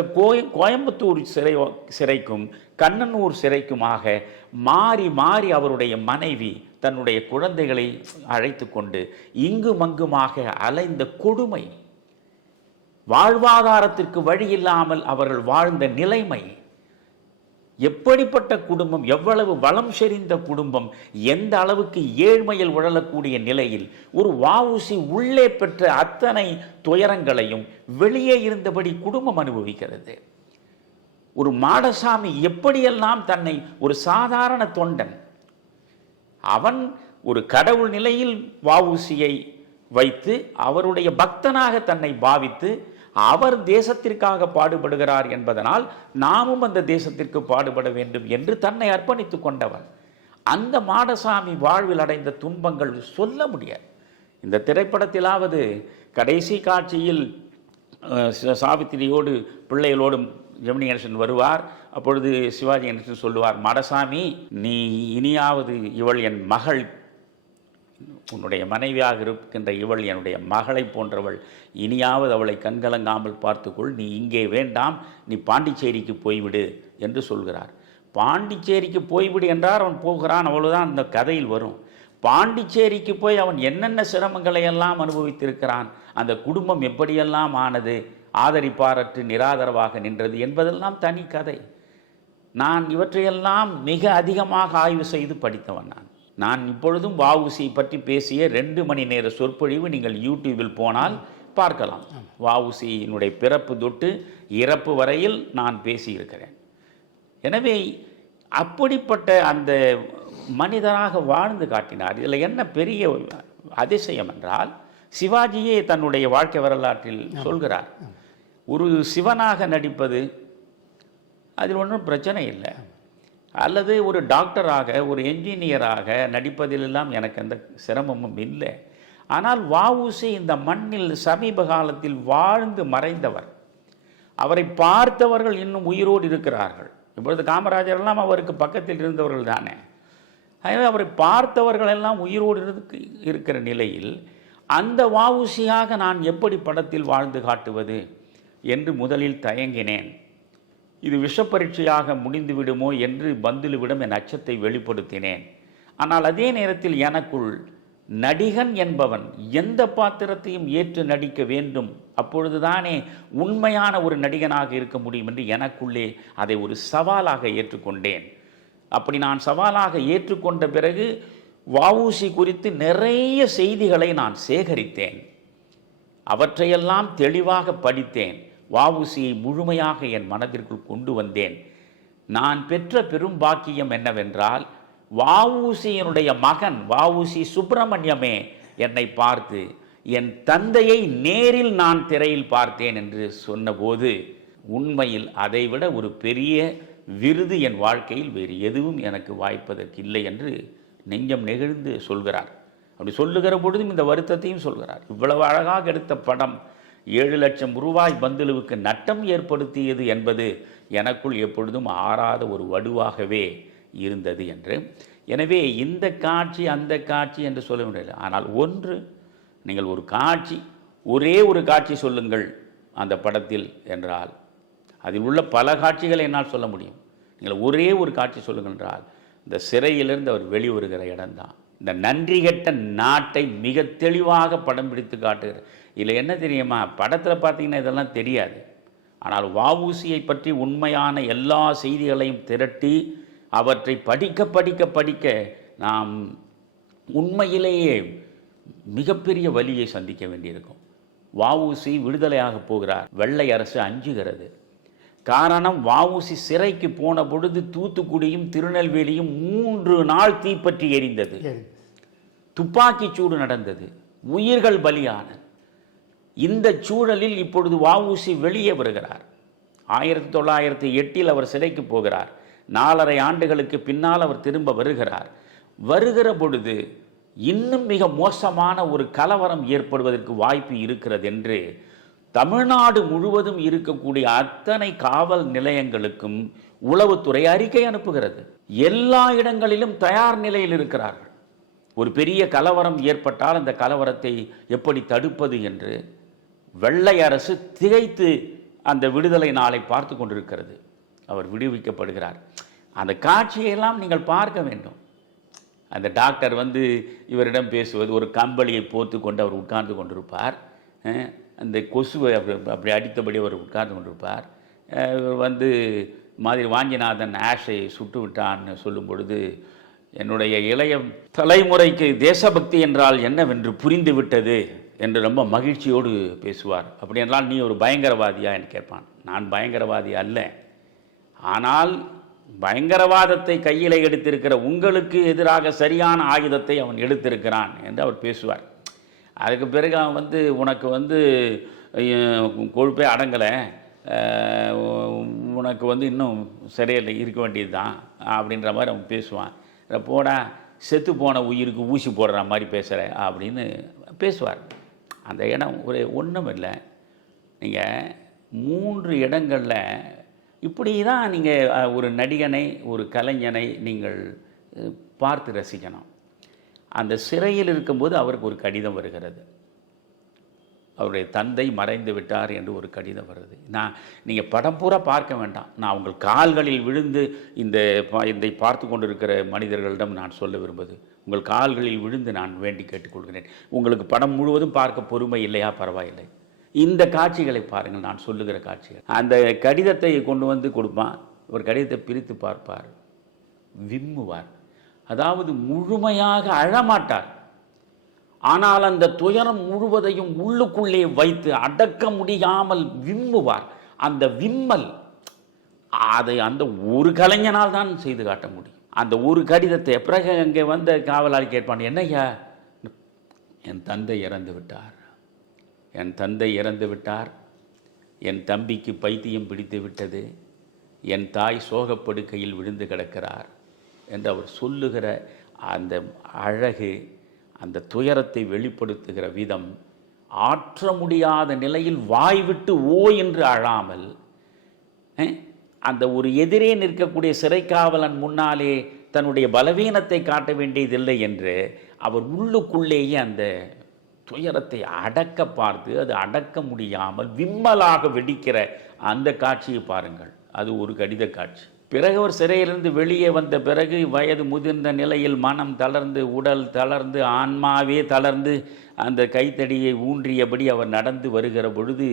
கோயம்புத்தூர் சிறைக்கும் கண்ணனூர் சிறைக்குமாக மாறி மாறி அவருடைய மனைவி தன்னுடைய குழந்தைகளை அழைத்து கொண்டு இங்குமங்குமாக அலைந்த கொடுமை, வாழ்வாதாரத்திற்கு வழி இல்லாமல் அவர்கள் வாழ்ந்த நிலைமை, எப்படிப்பட்ட குடும்பம், எவ்வளவு வளம் செறிந்த குடும்பம், எந்த அளவுக்கு ஏழ்மையில் உழலக்கூடிய நிலையில் ஒரு வஉசி உள்ளே பெற்ற அத்தனை துயரங்களையும் வெளியே இருந்தபடி குடும்பம் அனுபவிக்கிறது. ஒரு மாடசாமி எப்படியெல்லாம் தன்னை ஒரு சாதாரண தொண்டன், அவன் ஒரு கடவுள் நிலையில் வஉசியை வைத்து அவருடைய பக்தனாக தன்னை பாவித்து அவர் தேசத்திற்காக பாடுபடுகிறார் என்பதனால் நாமும் அந்த தேசத்திற்கு பாடுபட வேண்டும் என்று தன்னை அர்ப்பணித்து கொண்டவன். அந்த மாடசாமி வாழ்வில் அடைந்த துன்பங்கள் சொல்ல முடியாது. இந்த திரைப்படத்திலாவது கடைசி காட்சியில் சாவித்திரியோடு பிள்ளைகளோடு ஜெமினி கணேசன் வருவார். அப்பொழுது சிவாஜி கணேசன் சொல்லுவார், மாடசாமி, நீ இனியாவது இவள் என் மகள், உன்னுடைய மனைவியாக இருக்கின்ற இவள் என்னுடைய மகளை போன்றவள், இனியாவது அவளை கண்கலங்காமல் பார்த்துக்கொள், நீ இங்கே வேண்டாம், நீ பாண்டிச்சேரிக்கு போய்விடு என்று சொல்கிறார். பாண்டிச்சேரிக்கு போய்விடு என்றார், அவன் போகிறான், அவ்வளவுதான் அந்த கதையில் வரும். பாண்டிச்சேரிக்கு போய் அவன் என்னென்ன சிரமங்களை எல்லாம் அனுபவித்திருக்கிறான், அந்த குடும்பம் எப்படியெல்லாம் ஆனது, ஆதரிப்பாரற்று நிராதரவாக நின்றது என்பதெல்லாம் தனி கதை. நான் இவற்றையெல்லாம் மிக அதிகமாக ஆய்வு செய்து படித்தவன். நான் இப்பொழுதும் வஉசியை பற்றி பேசிய 2 மணி நேர சொற்பொழிவு நீங்கள் யூடியூபில் போனால் பார்க்கலாம். வஉசியினுடைய பிறப்பு தொட்டு இறப்பு வரையில் நான் பேசியிருக்கிறேன். எனவே அப்படிப்பட்ட அந்த மனிதராக வாழ்ந்து காட்டினார். இதில் என்ன பெரிய அதிசயம் என்றால், சிவாஜியே தன்னுடைய வாழ்க்கை வரலாற்றில் சொல்கிறார், ஒரு சிவனாக நடிப்பது அதில் ஒன்றும் பிரச்சனை இல்லை, அல்லது ஒரு டாக்டராக ஒரு என்ஜினியராக நடிப்பதிலெல்லாம் எனக்கு எந்த சிரமமும் இல்லை. ஆனால் வஉசி இந்த மண்ணில் சமீப காலத்தில் வாழ்ந்து மறைந்தவர். அவரை பார்த்தவர்கள் இன்னும் உயிரோடு இருக்கிறார்கள். இப்பொழுது காமராஜரெல்லாம் அவருக்கு பக்கத்தில் இருந்தவர்கள் தானே. எனவே அவரை பார்த்தவர்கள் எல்லாம் உயிரோடு இருக்கிற நிலையில் அந்த வஉசியாக நான் எப்படி படத்தில் வாழ்ந்து காட்டுவது என்று முதலில் தயங்கினேன். இது விஷப்பரீட்சையாக முடிந்துவிடுமோ என்று பந்துலுவிடம் என் அச்சத்தை வெளிப்படுத்தினேன். ஆனால் அதே நேரத்தில் எனக்குள் நடிகன் என்பவன் எந்த பாத்திரத்தையும் ஏற்று நடிக்க வேண்டும், அப்பொழுதுதானே உண்மையான ஒரு நடிகனாக இருக்க முடியும் என்று எனக்குள்ளே அதை ஒரு சவாலாக ஏற்றுக்கொண்டேன். அப்படி நான் சவாலாக ஏற்றுக்கொண்ட பிறகு வஉசி குறித்து நிறைய செய்திகளை நான் சேகரித்தேன். அவற்றையெல்லாம் தெளிவாக படித்தேன். வஉசியை முழுமையாக என் மனதிற்குள் கொண்டு வந்தேன். நான் பெற்ற பெரும் பாக்கியம் என்னவென்றால், வஉசியினுடைய மகன் வஉசி சுப்பிரமணியமே என்னை பார்த்து என் தந்தையை நேரில் நான் திரையில் பார்த்தேன் என்று சொன்னபோது உண்மையில் அதைவிட ஒரு பெரிய விருது என் வாழ்க்கையில் வேறு எதுவும் எனக்கு வாய்ப்பதற்கு இல்லை என்று நெஞ்சம் நெகிழ்ந்து சொல்கிறார். அப்படி சொல்லுகிற பொழுதும் இந்த வருத்தத்தையும் சொல்கிறார். இவ்வளவு அழகாக எடுத்த படம் 7 லட்சம் ரூபாய் பந்துலுவுக்கு நட்டம் ஏற்படுத்தியது என்பது எனக்குள் எப்பொழுதும் ஆறாத ஒரு வடுவாகவே இருந்தது என்று. எனவே இந்த காட்சி அந்த காட்சி என்று சொல்ல முடியல. ஆனால் ஒன்று, நீங்கள் ஒரு காட்சி, ஒரே ஒரு காட்சி சொல்லுங்கள் அந்த படத்தில் என்றால் அதில் உள்ள பல காட்சிகளை என்னால் சொல்ல முடியும். நீங்கள் ஒரே ஒரு காட்சி சொல்லுங்கள் என்றால் இந்த சிறையிலிருந்து அவர் வெளிவருகிற இடம்தான். இந்த நன்றி கெட்ட நாட்டை மிக தெளிவாக படம் பிடித்து காட்டுகிறார். இதில் என்ன தெரியுமா, படத்தில் பார்த்தீங்கன்னா இதெல்லாம் தெரியாது. ஆனால் வஉசியை பற்றி உண்மையான எல்லா செய்திகளையும் திரட்டி அவற்றை படிக்க படிக்க படிக்க நாம் உண்மையிலேயே மிகப்பெரிய வலியை சந்திக்க வேண்டியிருக்கும். வஉசி விடுதலையாக போகிறார். வெள்ளை அரசு அஞ்சுகிறது. காரணம், வஉசி சிறைக்கு போன பொழுது தூத்துக்குடியும் திருநெல்வேலியும் 3 நாள் தீப்பற்றி எரிந்தது. துப்பாக்கி சூடு நடந்தது. உயிர்கள் பலியான இந்த சூழலில் இப்பொழுது வஉசி வெளியே வருகிறார். 1908 அவர் சிறைக்கு போகிறார். 4.5 ஆண்டுகளுக்கு பின்னால் அவர் திரும்ப வருகிறார். வருகிற பொழுது இன்னும் மிக மோசமான ஒரு கலவரம் ஏற்படுவதற்கு வாய்ப்பு இருக்கிறது என்று தமிழ்நாடு முழுவதும் இருக்கக்கூடிய அத்தனை காவல் நிலையங்களுக்கும் உளவுத்துறை அறிக்கை அனுப்புகிறது. எல்லா இடங்களிலும் தயார் நிலையில் இருக்கிறார்கள். ஒரு பெரிய கலவரம் ஏற்பட்டால் அந்த கலவரத்தை எப்படி தடுப்பது என்று வெள்ளை அரசு திகைத்து அந்த விடுதலை நாளை பார்த்து கொண்டிருக்கிறது. அவர் விடுவிக்கப்படுகிறார். அந்த காட்சியெல்லாம் நீங்கள் பார்க்க வேண்டும். அந்த டாக்டர் வந்து இவரிடம் பேசுவது, ஒரு கம்பளியை போர்த்து கொண்டு அவர் உட்கார்ந்து கொண்டிருப்பார். அந்த கொசுவை அப்படி அடித்தபடி அவர் உட்கார்ந்து கொண்டிருப்பார். இவர் வந்து மாதிரி வாஞ்சிநாதன் ஆஷை சுட்டு விட்டான்னு சொல்லும் பொழுது, என்னுடைய இளைய தலைமுறைக்கு தேசபக்தி என்றால் என்னவென்று புரிந்து விட்டது என்று ரொம்ப மகிழ்ச்சியோடு பேசுவார். அப்படி என்றால் நீ ஒரு பயங்கரவாதியா என்று கேட்பான். நான் பயங்கரவாதி அல்ல, ஆனால் பயங்கரவாதத்தை கையில் எடுத்திருக்கிற உங்களுக்கு எதிராக சரியான ஆயுதத்தை அவன் எடுத்திருக்கிறான் என்று அவர் பேசுவார். அதுக்கு பிறகு அவன் வந்து உனக்கு வந்து கொழுப்பே அடங்கலை, உனக்கு வந்து இன்னும் சரியில்லை, இருக்க வேண்டியது தான் அப்படின்ற மாதிரி அவன் பேசுவான். போடா செத்து போன உயிருக்கு ஊசி போடுற மாதிரி பேசுகிற அப்படின்னு பேசுவார். அந்த இடம் ஒன்றும் இல்லை. நீங்கள் 3 இடங்களில் இப்படி தான் நீங்கள் ஒரு நடிகனை, ஒரு கலைஞனை நீங்கள் பார்த்து ரசிக்கணும். அந்த சிறையில் இருக்கும்போது அவருக்கு ஒரு கடிதம் வருகிறது. அவருடைய தந்தை மறைந்து விட்டார் என்று ஒரு கடிதம் வருது. நீங்கள் படம் பூரா பார்க்க வேண்டாம். நான் உங்கள் கால்களில் விழுந்து இதை பார்த்து கொண்டிருக்கிற மனிதர்களிடம் நான் சொல்ல விரும்புவது, உங்கள் கால்களில் விழுந்து நான் வேண்டி கேட்டுக்கொள்கிறேன். உங்களுக்கு படம் முழுவதும் பார்க்க பொறுமை இல்லையா, பரவாயில்லை, இந்த காட்சிகளை பாருங்கள், நான் சொல்லுகிற காட்சிகள். அந்த கடிதத்தை கொண்டு வந்து கொடுப்பான். ஒரு கடிதத்தை பிரித்து பார்ப்பார், விம்முவார். அதாவது முழுமையாக அழமாட்டார், ஆனால் அந்த துயரம் முழுவதையும் உள்ளுக்குள்ளே வைத்து அடக்க முடியாமல் விம்முவார். அந்த விம்மல் அதை அந்த ஒரு கலைஞனால் தான் செய்து காட்ட முடியும். அந்த ஒரு கடிதத்தை பிறகு அங்கே வந்த காவலாளி கேட்பான், என்னையா, என் தந்தை இறந்து விட்டார், என் தந்தை இறந்து விட்டார், என் தம்பிக்கு பைத்தியம் பிடித்து விட்டது, என் தாய் சோகப்படுக்கையில் விழுந்து கிடக்கிறார் என்று அவர் சொல்லுகிற அந்த அழகு, அந்த துயரத்தை வெளிப்படுத்துகிற விதம், ஆற்ற முடியாத நிலையில் வாய்விட்டு ஓ என்று அழாமல், அந்த ஒரு எதிரே நிற்கக்கூடிய சிறைக்காவலன் முன்னாலே தன்னுடைய பலவீனத்தை காட்ட வேண்டியதில்லை என்று அவர் உள்ளுக்குள்ளேயே அந்த துயரத்தை அடக்க பார்த்து அது அடக்க முடியாமல் விம்மலாக வெடிக்கிற அந்த காட்சியை பாருங்கள். அது ஒரு கடித காட்சி. பிறகு அவர் சிறையிலிருந்து வெளியே வந்த பிறகு வயது முதிர்ந்த நிலையில் மனம் தளர்ந்து, உடல் தளர்ந்து, ஆன்மாவே தளர்ந்து அந்த கைத்தடியை ஊன்றியபடி அவர் நடந்து வருகிற பொழுது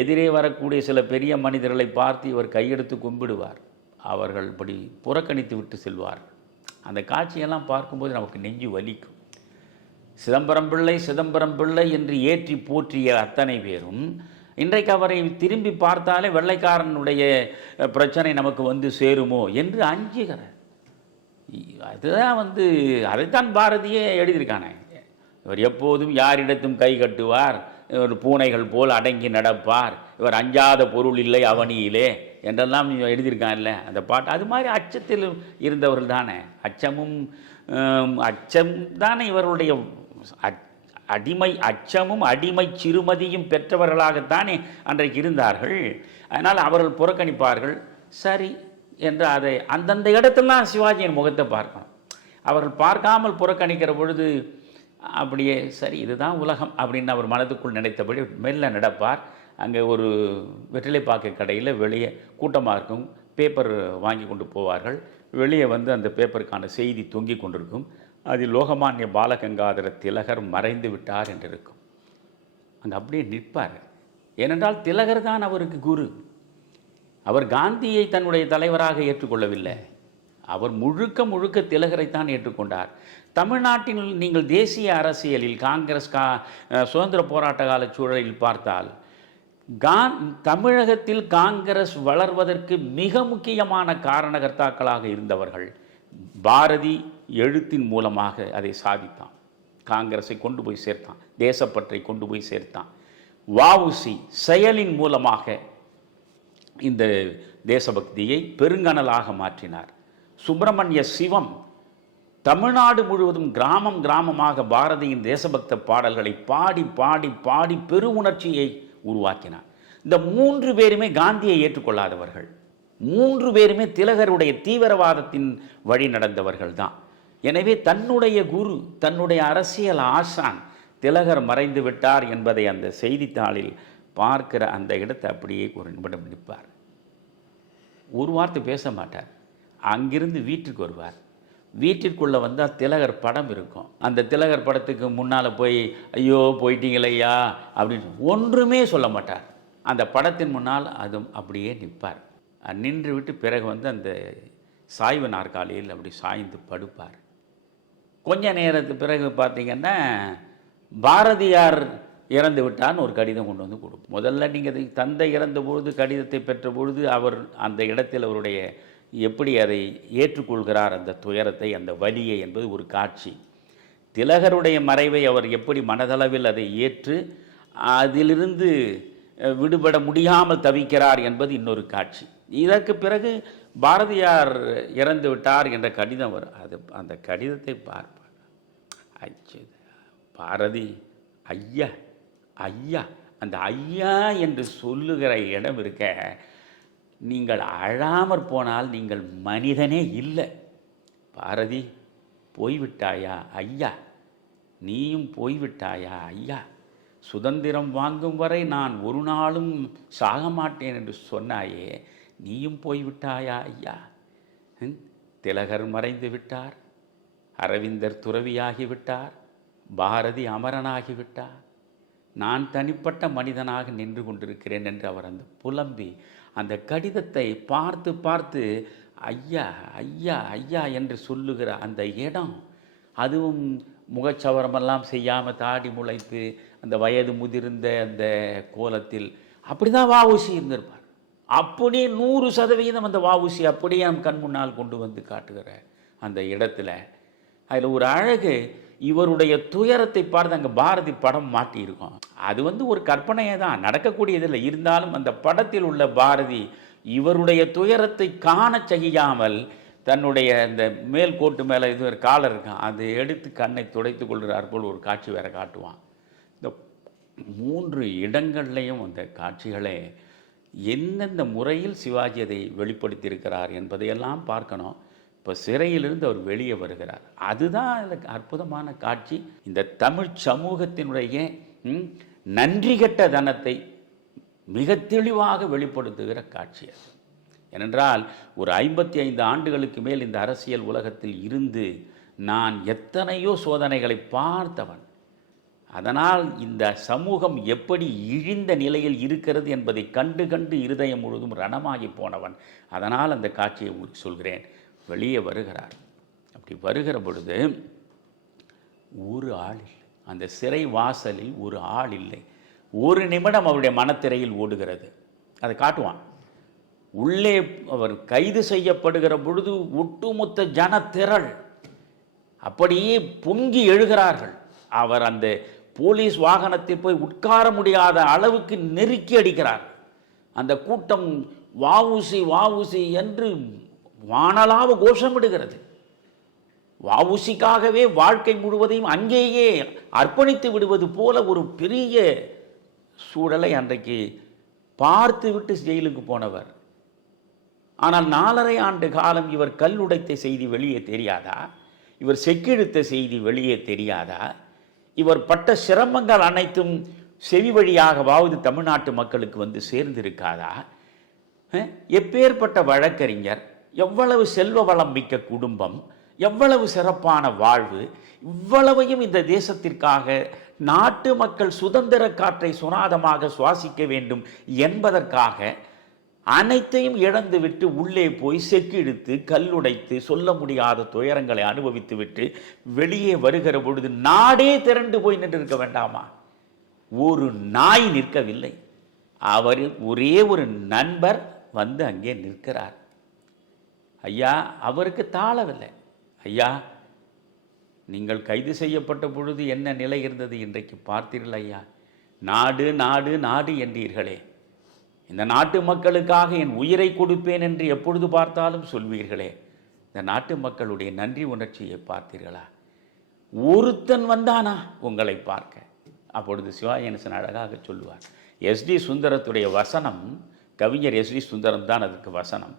எதிரே வரக்கூடிய சில பெரிய மனிதர்களை பார்த்து இவர் கையெடுத்து கும்பிடுவார். அவர்கள் இப்படி புறக்கணித்து விட்டு செல்வார். அந்த காட்சியெல்லாம் பார்க்கும்போது நமக்கு நெஞ்சு வலிக்கும். சிதம்பரம் பிள்ளை, சிதம்பரம் பிள்ளை என்று ஏற்றி போற்றிய அத்தனை பேரும் இன்றைக்கு அவரை திரும்பி பார்த்தாலே வெள்ளைக்காரனுடைய பிரச்சனை நமக்கு வந்து சேருமோ என்று அஞ்சுகிறார். அதுதான் அதைத்தான் பாரதியே எழுதியிருக்கானே, இவர் எப்போதும் யாரிடத்தும் கை கட்டுவார், இவர் பூனைகள் போல் அடங்கி நடப்பார், இவர் அஞ்சாத பொருள் இல்லை அவனியிலே என்றெல்லாம் எழுதியிருக்காங்கல்ல அந்த பாட்டு. அது மாதிரி அச்சத்தில் இருந்தவர்கள் தானே. அச்சம் தானே இவருடைய அச்சமும் அடிமை சிறுமதியும் பெற்றவர்களாகத்தானே அன்றைக்கு இருந்தார்கள். அதனால் அவர்கள் புறக்கணிப்பார்கள். சரி என்று அதை அந்தந்த இடத்துலாம் சிவாஜியின் முகத்தை பார்க்கணும். அவர்கள் பார்க்காமல் புறக்கணிக்கிற பொழுது அப்படியே சரி இதுதான் உலகம் அப்படின்னு அவர் மனதுக்குள் நினைத்தபடி மெல்ல நடப்பார். அங்கே ஒரு வெற்றிலைப்பாக்கு கடையில் வெளியே கூட்டமாக இருக்கும், பேப்பர் வாங்கி கொண்டு போவார்கள். வெளியே வந்து அந்த பேப்பருக்கான செய்தி தொங்கிக் கொண்டிருக்கும். அதில் லோகமானிய பாலகங்காதர திலகர் மறைந்து விட்டார் என்று இருக்கும். அங்கே அப்படியே நிற்பார். ஏனென்றால் திலகர் தான் அவருக்கு குரு. அவர் காந்தியை தன்னுடைய தலைவராக ஏற்றுக்கொள்ளவில்லை. அவர் முழுக்க திலகரைத்தான் ஏற்றுக்கொண்டார். தமிழ்நாட்டில் நீங்கள் தேசிய அரசியலில் காங்கிரஸ் சுதந்திர போராட்ட கால சூழலில் பார்த்தால் தமிழகத்தில் காங்கிரஸ் வளர்வதற்கு மிக முக்கியமான காரணகர்த்தாக்களாக இருந்தவர்கள். பாரதி எழுத்தின் மூலமாக அதை சாதித்தான், காங்கிரஸை கொண்டு போய் சேர்த்தான், தேசப்பற்றை கொண்டு போய் சேர்த்தான். வஉசி செயலின் மூலமாக இந்த தேசபக்தியை பெருங்கனலாக மாற்றினார். சுப்பிரமணிய சிவம் தமிழ்நாடு முழுவதும் கிராமம் கிராமமாக பாரதியின் தேசபக்த பாடல்களை பாடி பாடி பாடி பெரு உணர்ச்சியை உருவாக்கினார். இந்த 3 பேருமே காந்தியை ஏற்றுக்கொள்ளாதவர்கள், 3 பேருமே திலகருடைய தீவிரவாதத்தின் வழி நடந்தவர்கள் தான். எனவே தன்னுடைய குரு, தன்னுடைய அரசியல் ஆசான் திலகர் மறைந்து விட்டார் என்பதை அந்த செய்தித்தாளில் பார்க்கிற அந்த இடத்தை அப்படியே ஒரு நிமிடம் நிற்பார். ஒரு வார்த்தை பேச மாட்டார். அங்கிருந்து வீட்டுக்கு வருவார். வீட்டிற்குள்ளே வந்தால் திலகர் படம் இருக்கும். அந்த திலகர் படத்துக்கு முன்னால் போய் ஐயோ போயிட்டீங்களையா அப்படின்னு ஒன்றுமே சொல்ல மாட்டார். அந்த படத்தின் முன்னால் அதுவும் அப்படியே நிற்பார். நின்று விட்டு பிறகு வந்து அந்த சாய்வு நாற்காலியில் அப்படி சாய்ந்து படுப்பார். கொஞ்ச நேரத்துக்கு பிறகு பார்த்தீங்கன்னா பாரதியார் இறந்து விட்டார்னு ஒரு கடிதம் கொண்டு வந்து கொடுக்கும். முதல்ல நீங்கள் தந்தை இறந்த பொழுது கடிதத்தை பெற்ற பொழுது அவர் அந்த இடத்தில் அவருடைய எப்படி அதை ஏற்றுக்கொள்கிறார், அந்த துயரத்தை, அந்த வலியை என்பது ஒரு காட்சி. திலகருடைய மறைவை அவர் எப்படி மனதளவில் அதை ஏற்று அதிலிருந்து விடுபட முடியாமல் தவிக்கிறார் என்பது இன்னொரு காட்சி. இதற்கு பிறகு பாரதியார் இறந்து விட்டார் என்ற கடிதம் வரும். அது அந்த கடிதத்தை பார்ப்பார். பாரதி ஐயா ஐயா, அந்த ஐயா என்று சொல்லுகிற இடம் இருக்க, நீங்கள் அழாமற் போனால் நீங்கள் மனிதனே இல்லை. பாரதி போய்விட்டாயா ஐயா, நீயும் போய்விட்டாயா ஐயா, சுதந்திரம் வாங்கும் வரை நான் ஒரு நாளும் சாக மாட்டேன் என்று சொன்னாயே, நீயும் போய்விட்டாயா ஐயா. திலகர் மறைந்து விட்டார், அரவிந்தர் துறவியாகிவிட்டார், பாரதி அமரனாகிவிட்டார், நான் தனிப்பட்ட மனிதனாக நின்று கொண்டிருக்கிறேன் என்று அவர் அந்த புலம்பி அந்த கடிதத்தை பார்த்து பார்த்து ஐயா ஐயா ஐயா என்று சொல்லுகிற அந்த இடம், அதுவும் முகச்சவரமெல்லாம் செய்யாமல் தாடி முளைத்து அந்த வயது முதிர்ந்த அந்த கோலத்தில் அப்படி தான் வஉசி இருந்திருப்பார். அப்படியே 100% அந்த வஉசி அப்படியே நம் கண் முன்னால் கொண்டு வந்து காட்டுகிற அந்த இடத்துல அதில் ஒரு அழகு. இவருடைய துயரத்தை பார்த்து அங்கே பாரதி படம் மாட்டியிருக்கோம். அது வந்து ஒரு கற்பனையே தான், நடக்கக்கூடியதில்லை. இருந்தாலும் அந்த படத்தில் உள்ள பாரதி இவருடைய துயரத்தை காண செய்யாமல் தன்னுடைய இந்த மேல் கோட்டு மேலே இது ஒரு காலர் இருக்கான், அதை எடுத்து கண்ணை துடைத்து கொள்கிறார் போல் ஒரு காட்சி வேற காட்டுவான். இந்த 3 இடங்கள்லையும் அந்த காட்சிகளை எந்தெந்த முறையில் சிவாஜி அதை வெளிப்படுத்தியிருக்கிறார் என்பதையெல்லாம் பார்க்கணும். இப்போ சிறையிலிருந்து அவர் வெளியே வருகிறார், அதுதான் அதில் அற்புதமான காட்சி. இந்த தமிழ் சமூகத்தினுடைய நன்றி கெட்ட தனத்தை மிக தெளிவாக வெளிப்படுத்துகிற காட்சி அது. ஏனென்றால் ஒரு 55 ஆண்டுகளுக்கு மேல் இந்த அரசியல் உலகத்தில் இருந்து நான் எத்தனையோ சோதனைகளை பார்த்தவன். அதனால் இந்த சமூகம் எப்படி இழிந்த நிலையில் இருக்கிறது என்பதை கண்டு கண்டு இருதயம் முழுவதும் ரணமாகி போனவன். அதனால் அந்த காட்சியை உங்களுக்கு சொல்கிறேன். வெளியே வருகிறார். அப்படி வருகிற பொழுது ஒரு ஆள் இல்லை, அந்த சிறை வாசலில் ஒரு ஆள் இல்லை. ஒரு நிமிடம் அவருடைய மனத்திரையில் ஓடுகிறது, அதை காட்டுவான். உள்ளே அவர் கைது செய்யப்படுகிற பொழுது ஒட்டுமொத்த ஜனத்திரள் அப்படியே பொங்கி எழுகிறார்கள். அவர் அந்த போலீஸ் வாகனத்தில் போய் உட்கார முடியாத அளவுக்கு நெருக்கி அடிக்கிறார். அந்த கூட்டம் வஉசி வஉசி என்று வானளாவ கோஷமிடுகிறது. வஉசிக்காகவே வாழ்க்கை முழுவதையும் அங்கேயே அர்ப்பணித்து விடுவது போல ஒரு பெரிய சூழலை அன்றைக்கு பார்த்துவிட்டு ஜெயிலுக்கு போனவர். ஆனால் 4.5 ஆண்டு காலம் இவர் கல் உடைத்த செய்தி வெளியே தெரியாதா? இவர் செக்கிழுத்த செய்தி வெளியே தெரியாதா? இவர் பட்ட சிரமங்கள் அனைத்தும் செவி வழியாகவாவது தமிழ்நாட்டு மக்களுக்கு வந்து சேர்ந்திருக்காதா? எப்பேற்பட்ட வழக்கறிஞர், எவ்வளவு செல்வ வளம் மிக்க குடும்பம், எவ்வளவு சிறப்பான வாழ்வு, இவ்வளவையும் இந்த தேசத்திற்காக நாட்டு மக்கள் சுதந்திர காற்றை சுனாதமாக சுவாசிக்க வேண்டும் என்பதற்காக அனைத்தையும் இழந்துவிட்டு உள்ளே போய் செக்கிழுத்து கல்லுடைத்து சொல்ல முடியாத துயரங்களை அனுபவித்து விட்டு வெளியே வருகிற பொழுது நாடே திரண்டு போய் நின்றிருக்க வேண்டாமா? ஒரு நாய் நிற்கவில்லை. அவர் ஒரே ஒரு நண்பர் வந்து அங்கே நிற்கிறார். ஐயா, அவருக்கு தாளவில்லை. ஐயா, நீங்கள் கைது செய்யப்பட்ட பொழுது என்ன நிலை இருந்தது இன்றைக்கு பார்த்தீர்கள் ஐயா? நாடு நாடு நாடு என்றீர்களே, இந்த நாட்டு மக்களுக்காக என் உயிரை கொடுப்பேன் என்று எப்பொழுது பார்த்தாலும் சொல்வீர்களே, இந்த நாட்டு மக்களுடைய நன்றி உணர்ச்சியை பார்த்தீர்களா? ஒருத்தன் வந்தானா உங்களை பார்க்க? அப்பொழுது சிவாஜி அழகாக சொல்லுவார். எஸ்டி சுந்தரத்துடைய வசனம், கவிஞர் எஸ்டி சுந்தரம் தான் அதுக்கு வசனம்.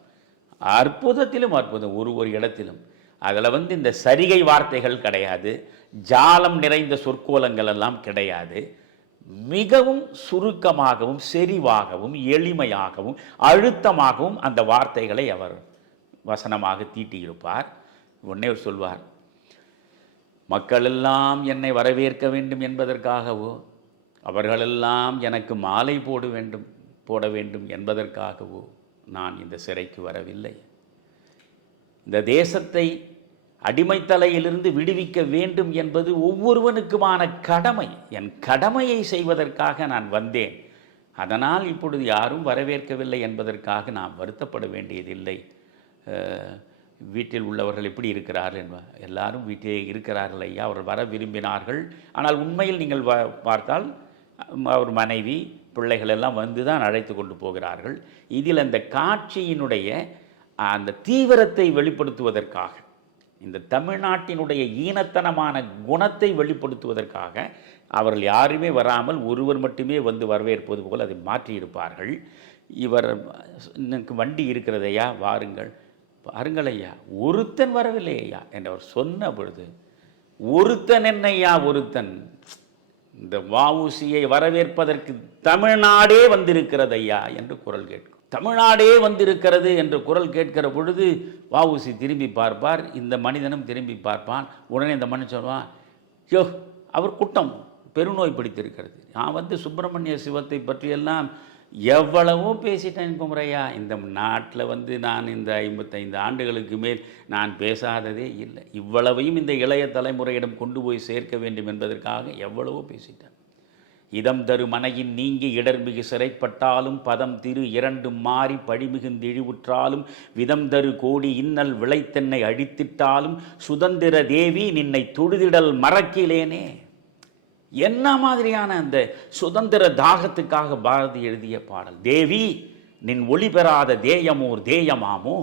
அற்புதத்திலும் அற்புதம், ஒரு இடத்திலும். அதில் இந்த சரிகை வார்த்தைகள் கிடையாது, ஜாலம் நிறைந்த சொற்கோலங்கள் எல்லாம் கிடையாது. மிகவும் சுருக்கமாகவும் செறிவாகவும் எளிமையாகவும் அழுத்தமாகவும் அந்த வார்த்தைகளை அவர் வசனமாக தீட்டியிருப்பார். உடனே சொல்வார், மக்களெல்லாம் என்னை வரவேற்க வேண்டும் என்பதற்காகவோ, அவர்களெல்லாம் எனக்கு மாலை போட வேண்டும் என்பதற்காகவோ நான் இந்த சிறைக்கு வரவில்லை. இந்த தேசத்தை அடிமைத்தலையிலிருந்து விடுவிக்க வேண்டும் என்பது ஒவ்வொருவனுக்குமான கடமை. என் கடமையை செய்வதற்காக நான் வந்தேன். அதனால் இப்பொழுது யாரும் வரவேற்கவில்லை என்பதற்காக நாம் வருத்தப்பட வேண்டியதில்லை. வீட்டில் உள்ளவர்கள் எப்படி இருக்கிறார்கள் என்பார். எல்லாரும் வீட்டிலே இருக்கிறார்கள் ஐயா, அவர்கள் வர விரும்பினார்கள். ஆனால் உண்மையில் நீங்கள் பார்த்தால் அவர் மனைவி பிள்ளைகள் எல்லாம் வந்து தான் அழைத்து கொண்டு போகிறார்கள். இதில் அந்த காட்சியினுடைய அந்த தீவிரத்தை வெளிப்படுத்துவதற்காக, இந்த தமிழ்நாட்டினுடைய ஈனத்தனமான குணத்தை வெளிப்படுத்துவதற்காக அவர்கள் யாருமே வராமல் ஒருவர் மட்டுமே வந்து வரவேற்பது போல் அதை மாற்றியிருப்பார்கள். இவர் எனக்கு வண்டி இருக்கிறதையா, வாருங்கள் பாருங்கள் ஐயா, ஒருத்தன் வரவில்லை ஐயா என்று அவர் சொன்ன பொழுது, ஒருத்தன் என்னையா ஒருத்தன், இந்த வஉசியை வரவேற்பதற்கு தமிழ்நாடே வந்திருக்கிறது ஐயா என்று குரல் கேட்கும். தமிழ்நாடே வந்திருக்கிறது என்று குரல் கேட்கிற பொழுது வஉசி திரும்பி பார்ப்பார், இந்த மனிதனும் திரும்பி பார்ப்பான். உடனே இந்த மனிதன் சொல்வான், யோ அவர் குட்டம் பெருநோய் பிடித்திருக்கிறது. நான் சுப்பிரமணிய சிவத்தை பற்றியெல்லாம் எவ்வளவோ பேசிட்டேன் குமரையா. இந்த நாட்டில் நான் இந்த 55 ஆண்டுகளுக்கு மேல் நான் பேசாததே இல்லை. இவ்வளவையும் இந்த இளைய தலைமுறையிடம் கொண்டு போய் சேர்க்க வேண்டும் என்பதற்காக எவ்வளவோ பேசிட்டேன். இதம் தரு மனையின் நீங்கி இடர்மிகு சிறைப்பட்டாலும் பதம் திரு இரண்டும் மாறி படிமிகுந்து இழிவுற்றாலும் விதம் தரு கோடி இன்னல் விளைத்தென்னை அழித்திட்டாலும் சுதந்திர தேவி நின்னை தொழுதிடல் மறக்கிலேனே. என்ன மாதிரியான அந்த சுதந்திர தாகத்துக்காக பாரதி எழுதிய பாடல். தேவி நின் ஒளி பெறாத தேயமோர் தேயமாமோ,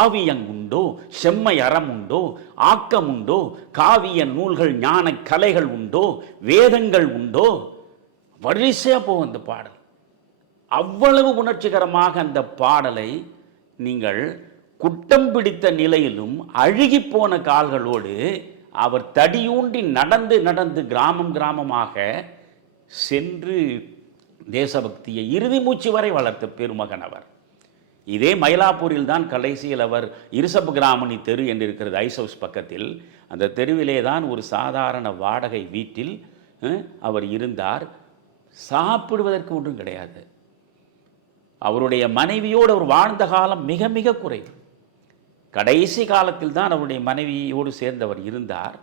ஆவியங்குண்டோ செம்மை அறம் உண்டோ, ஆக்கம் உண்டோ, காவிய நூல்கள் ஞான கலைகள் உண்டோ, வேதங்கள் உண்டோ. வரிசையாக போகும் அந்த பாடல். அவ்வளவு உணர்ச்சிகரமாக அந்த பாடலை நீங்கள் குட்டம் பிடித்த நிலையிலும் அழுகிப்போன கால்களோடு அவர் தடியூண்டி நடந்து கிராமமாக சென்று தேசபக்தியை இறுதி மூச்சு வரை வளர்த்த பெருமகன் அவர். இதே மயிலாப்பூரில் தான் கடைசியில் அவர் இருசப்பு கிராமணி தெரு என்று இருக்கிறது, ஐஸ் ஹவுஸ் பக்கத்தில். அந்த தெருவிலே தான் ஒரு சாதாரண வாடகை வீட்டில் அவர் இருந்தார். சாப்பிடுவதற்கு ஒன்றும் கிடையாது. அவருடைய மனைவியோடு அவர் வாழ்ந்த காலம் மிக மிக குறைவு. கடைசி காலத்தில் தான் அவருடைய மனைவியோடு சேர்ந்தவர் இருந்தார்.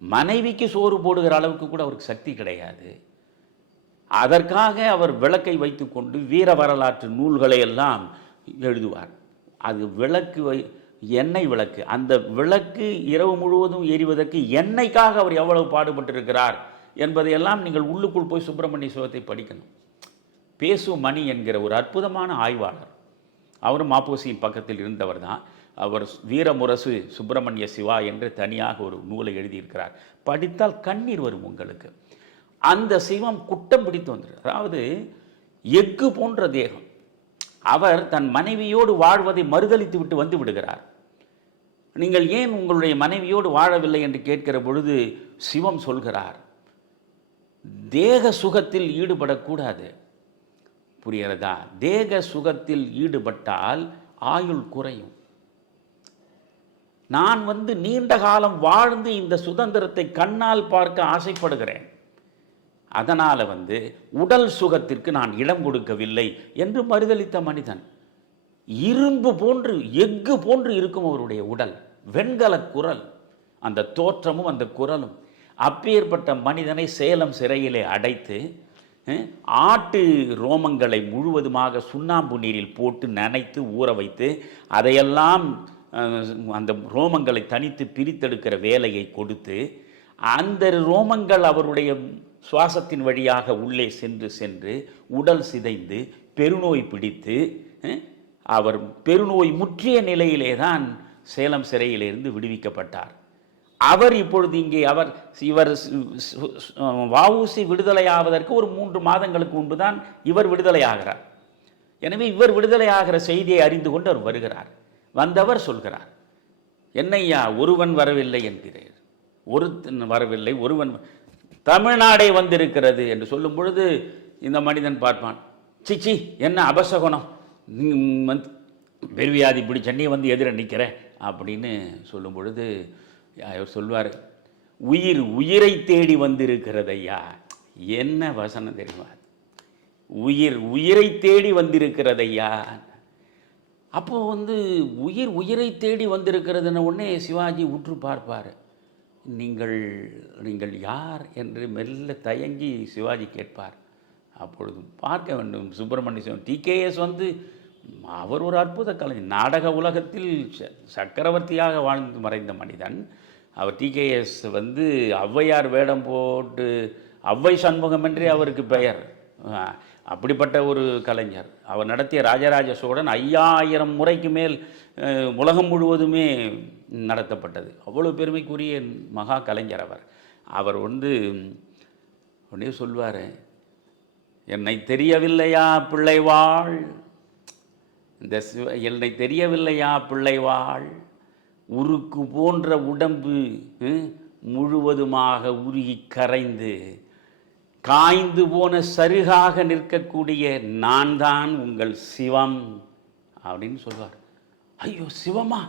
மனைவிக்கு சோறு போடுகிற அளவுக்கு கூட அவருக்கு சக்தி கிடையாது. அதற்காக அவர் விளக்கை வைத்துக்கொண்டு வீர வரலாற்று நூல்களை எல்லாம் எழுதுவார். அது எண்ணெய் விளக்கு. அந்த விளக்கு இரவு முழுவதும் எரிவதற்கு எண்ணெய்க்காக அவர் எவ்வளவு பாடுபட்டிருக்கிறார் என்பதையெல்லாம் நீங்கள் உள்ளுக்குள் போய் சுப்பிரமணிய சிவத்தை படிக்கணும். பேசு மணி என்கிற ஒரு அற்புதமான ஆய்வாளர், அவரும் மாப்போசியின் பக்கத்தில் இருந்தவர் தான். அவர் வீரமுரசு சுப்பிரமணிய சிவா என்று தனியாக ஒரு நூலை எழுதியிருக்கிறார். படித்தால் கண்ணீர் வரும் உங்களுக்கு. அந்த சிவம் குட்டம் பிடித்து வந்துடும். அதாவது எஃகு போன்ற தேகம். அவர் தன் மனைவியோடு வாழ்வதை மறுதலித்து விட்டு வந்து விடுகிறார். நீங்கள் ஏன் உங்களுடைய மனைவியோடு வாழவில்லை என்று கேட்கிற பொழுது சிவம் சொல்கிறார், தேக சுகத்தில் ஈடுபடக்கூடாது. புரிகிறதா? தேக சுகத்தில் ஈடுபட்டால் ஆயுள் குறையும். நான் நீண்ட காலம் வாழ்ந்து இந்த சுதந்திரத்தை கண்ணால் பார்க்க ஆசைப்படுகிறேன். அதனால் உடல் சுகத்திற்கு நான் இடம் கொடுக்கவில்லை என்று மறுதலித்த மனிதன். இரும்பு போன்று எஃகு போன்று இருக்கும் அவருடைய உடல், வெண்கல குரல், அந்த தோற்றமும் அந்த குரலும். அப்பேற்பட்ட மனிதனை சேலம் சிறையிலே அடைத்து ஆட்டு ரோமங்களை முழுவதுமாக சுண்ணாம்பு நீரில் போட்டு நனைத்து ஊற வைத்து அதையெல்லாம் அந்த ரோமங்களை தனித்து பிரித்தெடுக்கிற வேலையை கொடுத்து, அந்த ரோமங்கள் அவருடைய சுவாசத்தின் வழியாக உள்ளே சென்று உடல் சிதைந்து பெருநோய் பிடித்து அவர் பெருநோய் முற்றிய நிலையிலே தான் சேலம் சிறையிலிருந்து விடுவிக்கப்பட்டார். அவர் இப்பொழுது இங்கே இவர் வஉசி விடுதலையாவதற்கு ஒரு 3 மாதங்களுக்கு முன்பு தான் இவர் விடுதலையாகிறார். எனவே இவர் விடுதலையாகிற செய்தியை அறிந்து கொண்டு அவர் வருகிறார். வந்தவர் சொல்கிறார், என்னையா ஒருவன் வரவில்லை என்கிறீர், ஒருத்தன் வரவில்லை, ஒருவன் தமிழ்நாடே வந்திருக்கிறது என்று சொல்லும் பொழுது இந்த மனிதன் பார்ப்பான், சிச்சி என்ன அபசகுணம், பெருவியாதி இப்படி சென்னையை எதிர நிற்கிற அப்படின்னு சொல்லும் பொழுது அவர் சொல்வார், உயிரை தேடி வந்திருக்கிறது ஐயா. என்ன வசனம் தெரியுமா? உயிரை தேடி வந்திருக்கிறது ஐயா. அப்போ உயிரை தேடி வந்திருக்கிறதுன்னு உடனே சிவாஜி உற்று பார்ப்பார். நீங்கள் யார் என்று மெல்ல தயங்கி சிவாஜி கேட்பார். அப்பொழுது பார்க்க வேண்டும், சுப்பிரமணிய சிவம் டிகேஎஸ் அவர் ஒரு அற்புத கலைஞர். நாடக உலகத்தில் சக்கரவர்த்தியாக வாழ்ந்து மறைந்த மனிதன் அவர். டிகேஎஸ் ஔவையார் வேடம் போட்டு ஔவை சண்முகம் என்றே அவருக்கு பெயர். அப்படிப்பட்ட ஒரு கலைஞர். அவர் நடத்திய ராஜராஜ சோழன் 5000 முறைக்கு மேல் உலகம் முழுவதுமே நடத்தப்பட்டது. அவ்வளோ பெருமைக்குரிய மகா கலைஞர் அவர். அவர் உடனே சொல்வார், என்னை தெரியவில்லையா பிள்ளைவாள், என்னை தெரியவில்லையா பிள்ளைவாள், உருக்கு போன்ற உடம்பு முழுவதுமாக உருகி கரைந்து காய்ந்து போன சருகாக நிற்கக்கூடிய நான் தான் உங்கள் சிவம் அப்படின்னு சொல்வார். ஐயோ சிவமா